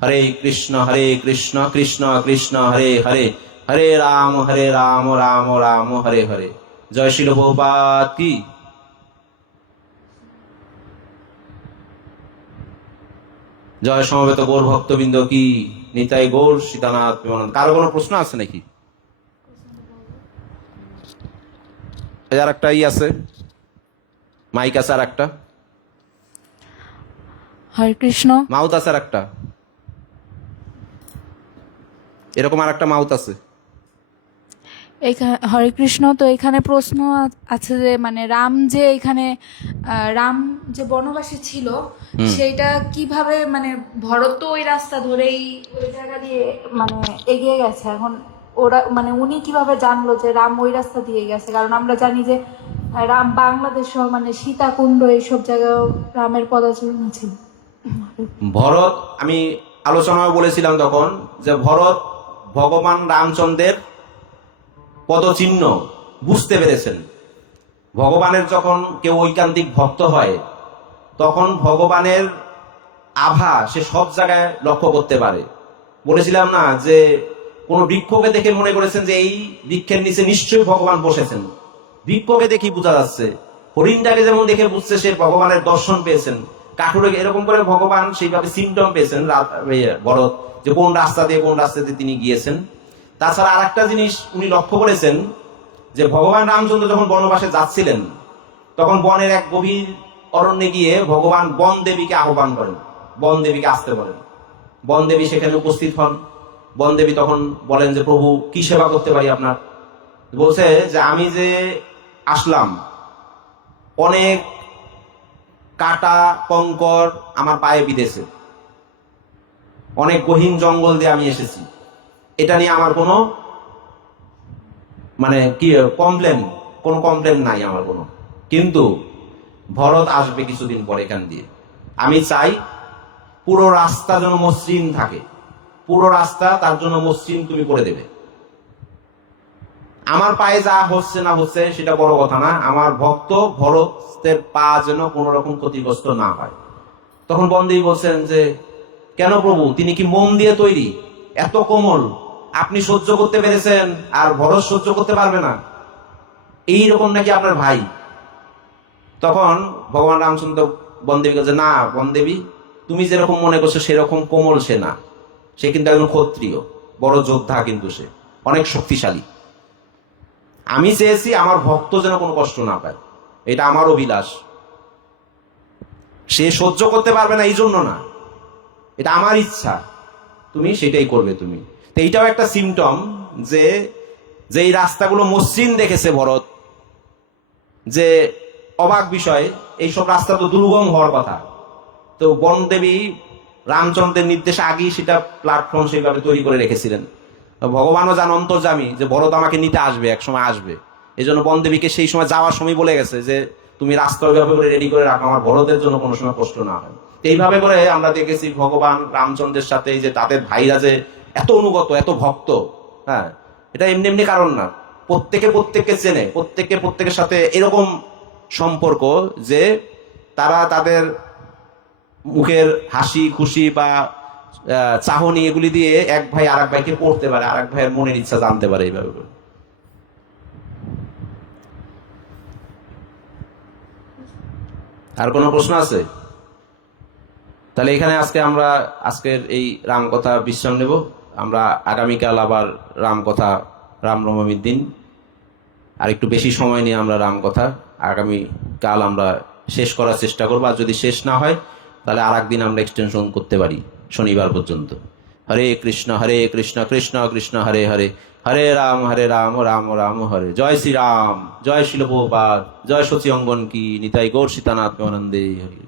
হরে কৃষ্ণ কৃষ্ণ কৃষ্ণ হরে হরে, হরে রাম রাম রাম হরে হরে। জয় শিল প্রভুপাদ কি। জয় সমবেত গৌর ভক্তবৃন্দ কি। নিতাই গৌর সীতানাথ প্রেমানন্দ। কারো কোনো প্রশ্ন আছে নাকি? আর একটা আছে, মাইক আছে, আর একটা হরে কৃষ্ণ মাউথ আছে, আর একটা এরকম আর একটা মাউথ আছে। হরে কৃষ্ণ। তো এখানে প্রশ্ন আছে যে মানে রাম যে এখানে রাম যে বনবাসী ছিল সেইটা কিভাবে মানে ভরত তো ওই রাস্তা ধরেই ওই জায়গা দিয়ে মানে এগিয়ে গেছে, এখন ওরা মানে উনি কিভাবে জানলো যে রাম ওই রাস্তা দিয়ে গেছে? কারণ আমরা জানি যে রাম বাংলাদেশ সহ মানে সীতাকুণ্ড এইসব জায়গায় রামের পদাচারণা ছিল। ভরত, আমি আলোচনায় বলেছিলাম তখন যে ভরত ভগবান রামচন্দ্রের পদচিহ্ন বুঝতে পেরেছেন। ভগবানের যখন কেউ ঐকান্তিক ভক্ত হয় তখন ভগবানের আভা সে সব জায়গায় লক্ষ্য করতে পারে। বলেছিলাম না যে কোন বৃক্ষকে দেখে মনে করেছেন যে এই বৃক্ষের নিচে নিশ্চয়ই ভগবান বসেছেন, বৃক্ষকে দেখি বোঝা যাচ্ছে। হরিণটাকে যেমন দেখে বুঝছে সে ভগবানের দর্শন পেয়েছেন, কাঠুরে এরকম করে ভগবান সেইভাবে সিমটম পেয়েছেন ভরত, যে কোন রাস্তা দিয়ে তিনি গিয়েছেন। তাছাড়া আর একটা জিনিস উনি লক্ষ্য করেছেন যে ভগবান রামচন্দ্র যখন বনবাসে যাচ্ছিলেন তখন বনের এক গভীর অরণ্যে গিয়ে ভগবান বন দেবীকে আহ্বান করেন, বন দেবীকে আসতে বলেন। বন দেবী সেখানে উপস্থিত হন। বন দেবী তখন বলেন যে প্রভু কি সেবা করতে পারি আপনার? বলছে যে আমি যে আসলাম অনেক কাটা কঙ্কর আমার পায়ে বিঁধেছে, অনেক গহীন জঙ্গল দিয়ে আমি এসেছি, এটা নিয়ে আমার কোনো মানে কি কমপ্লেন নাই আমার কোনো। কিন্তু ভরত আসবে কিছুদিন পর এখান দিয়ে, আমি চাই পুরো রাস্তা যেন মসৃণ থাকে, পুরো রাস্তা তার জন্য মসৃণ তুমি করে দেবে। আমার পায়ে যা হচ্ছে না হচ্ছে সেটা বড় কথা না, আমার ভক্ত ভরতের পা যেন কোন রকম ক্ষতিগ্রস্ত না হয়। তখন বন্দেবী বলছেন যে কেন প্রভু, তিনি কি মোম দিয়ে তৈরি, এত কোমল, আপনি সহ্য করতে পেরেছেন আর ভরত সহ্য করতে পারবে না, এইরকম নাকি আপনার ভাই? তখন ভগবান রামচন্দ্র বনদেবী কাছে, না বনদেবী, তুমি যেরকম মনে করছো সেরকম কোমল সে না, সে কিন্তু একজন ক্ষত্রিয়, বড় যোদ্ধা, কিন্তু সে অনেক শক্তিশালী। আমি চেয়েছি আমার ভক্ত যেন কোনো কষ্ট না পায়, এটা আমার অভিলাষ। সে সহ্য করতে পারবে না এই জন্য না, এটা আমার ইচ্ছা, তুমি সেটাই করবে তুমি। তো এইটাও একটা সিমটম যে এই রাস্তাগুলো মসৃণ দেখেছে ভরত, যে অবাক বিষয়, এইসব রাস্তা তো দুর্গম হওয়ার কথা। তো বনদেবী রামচন্দ্রের নির্দেশে আগেই সেটা প্ল্যাটফর্ম সেইভাবে তৈরি করে রেখেছিলেন। ভগবানও জান অন্তর্যামী যে ভরত আমাকে নিতে আসবে, এক সময় আসবে। এই জন্য বনদেবীকে সেই সময় যাওয়ার সময় বলে গেছে যে তুমি রাস্তা ওইভাবে করে রেডি করে রাখো, আমার ভরতের জন্য কোনো সময় কষ্ট না হয়। এইভাবে করে আমরা দেখেছি ভগবান রামচন্দ্রের সাথে যে তাদের ভাইরা যে এত অনুগত, এত ভক্ত। হ্যাঁ, এটা এমনি এমনি কারণ না, প্রত্যেককে চেনে, প্রত্যেকের সাথে এরকম সম্পর্ক যে তারা তাদের মুখের হাসি খুশি বা চাহনি এগুলি দিয়ে এক ভাই আর এক ভাইকে পড়তে পারে, আর এক ভাইয়ের মনের ইচ্ছা জানতে পারে এইভাবে। আর কোনো প্রশ্ন আছে? তাহলে এখানে আজকে আমরা আজকের এই রাম কথা বিশ্রাম নেব। আমরা আগামীকাল আবার রাম কথা, রামনবমীর দিন আর একটু বেশি সময় নিয়ে আমরা রাম কথা আগামী কাল আমরা শেষ করার চেষ্টা করবো। আর যদি শেষ না হয় তাহলে আর একদিন আমরা এক্সটেনশন করতে পারি শনিবার পর্যন্ত। হরে কৃষ্ণ কৃষ্ণ কৃষ্ণ হরে হরে, হরে রাম রাম রাম হরে। জয় শ্রীরাম, জয় শিল প্রভুপাদ, জয় সচি অঙ্গন কি নিতাই গৌর সীতানাথ আনন্দে হরি।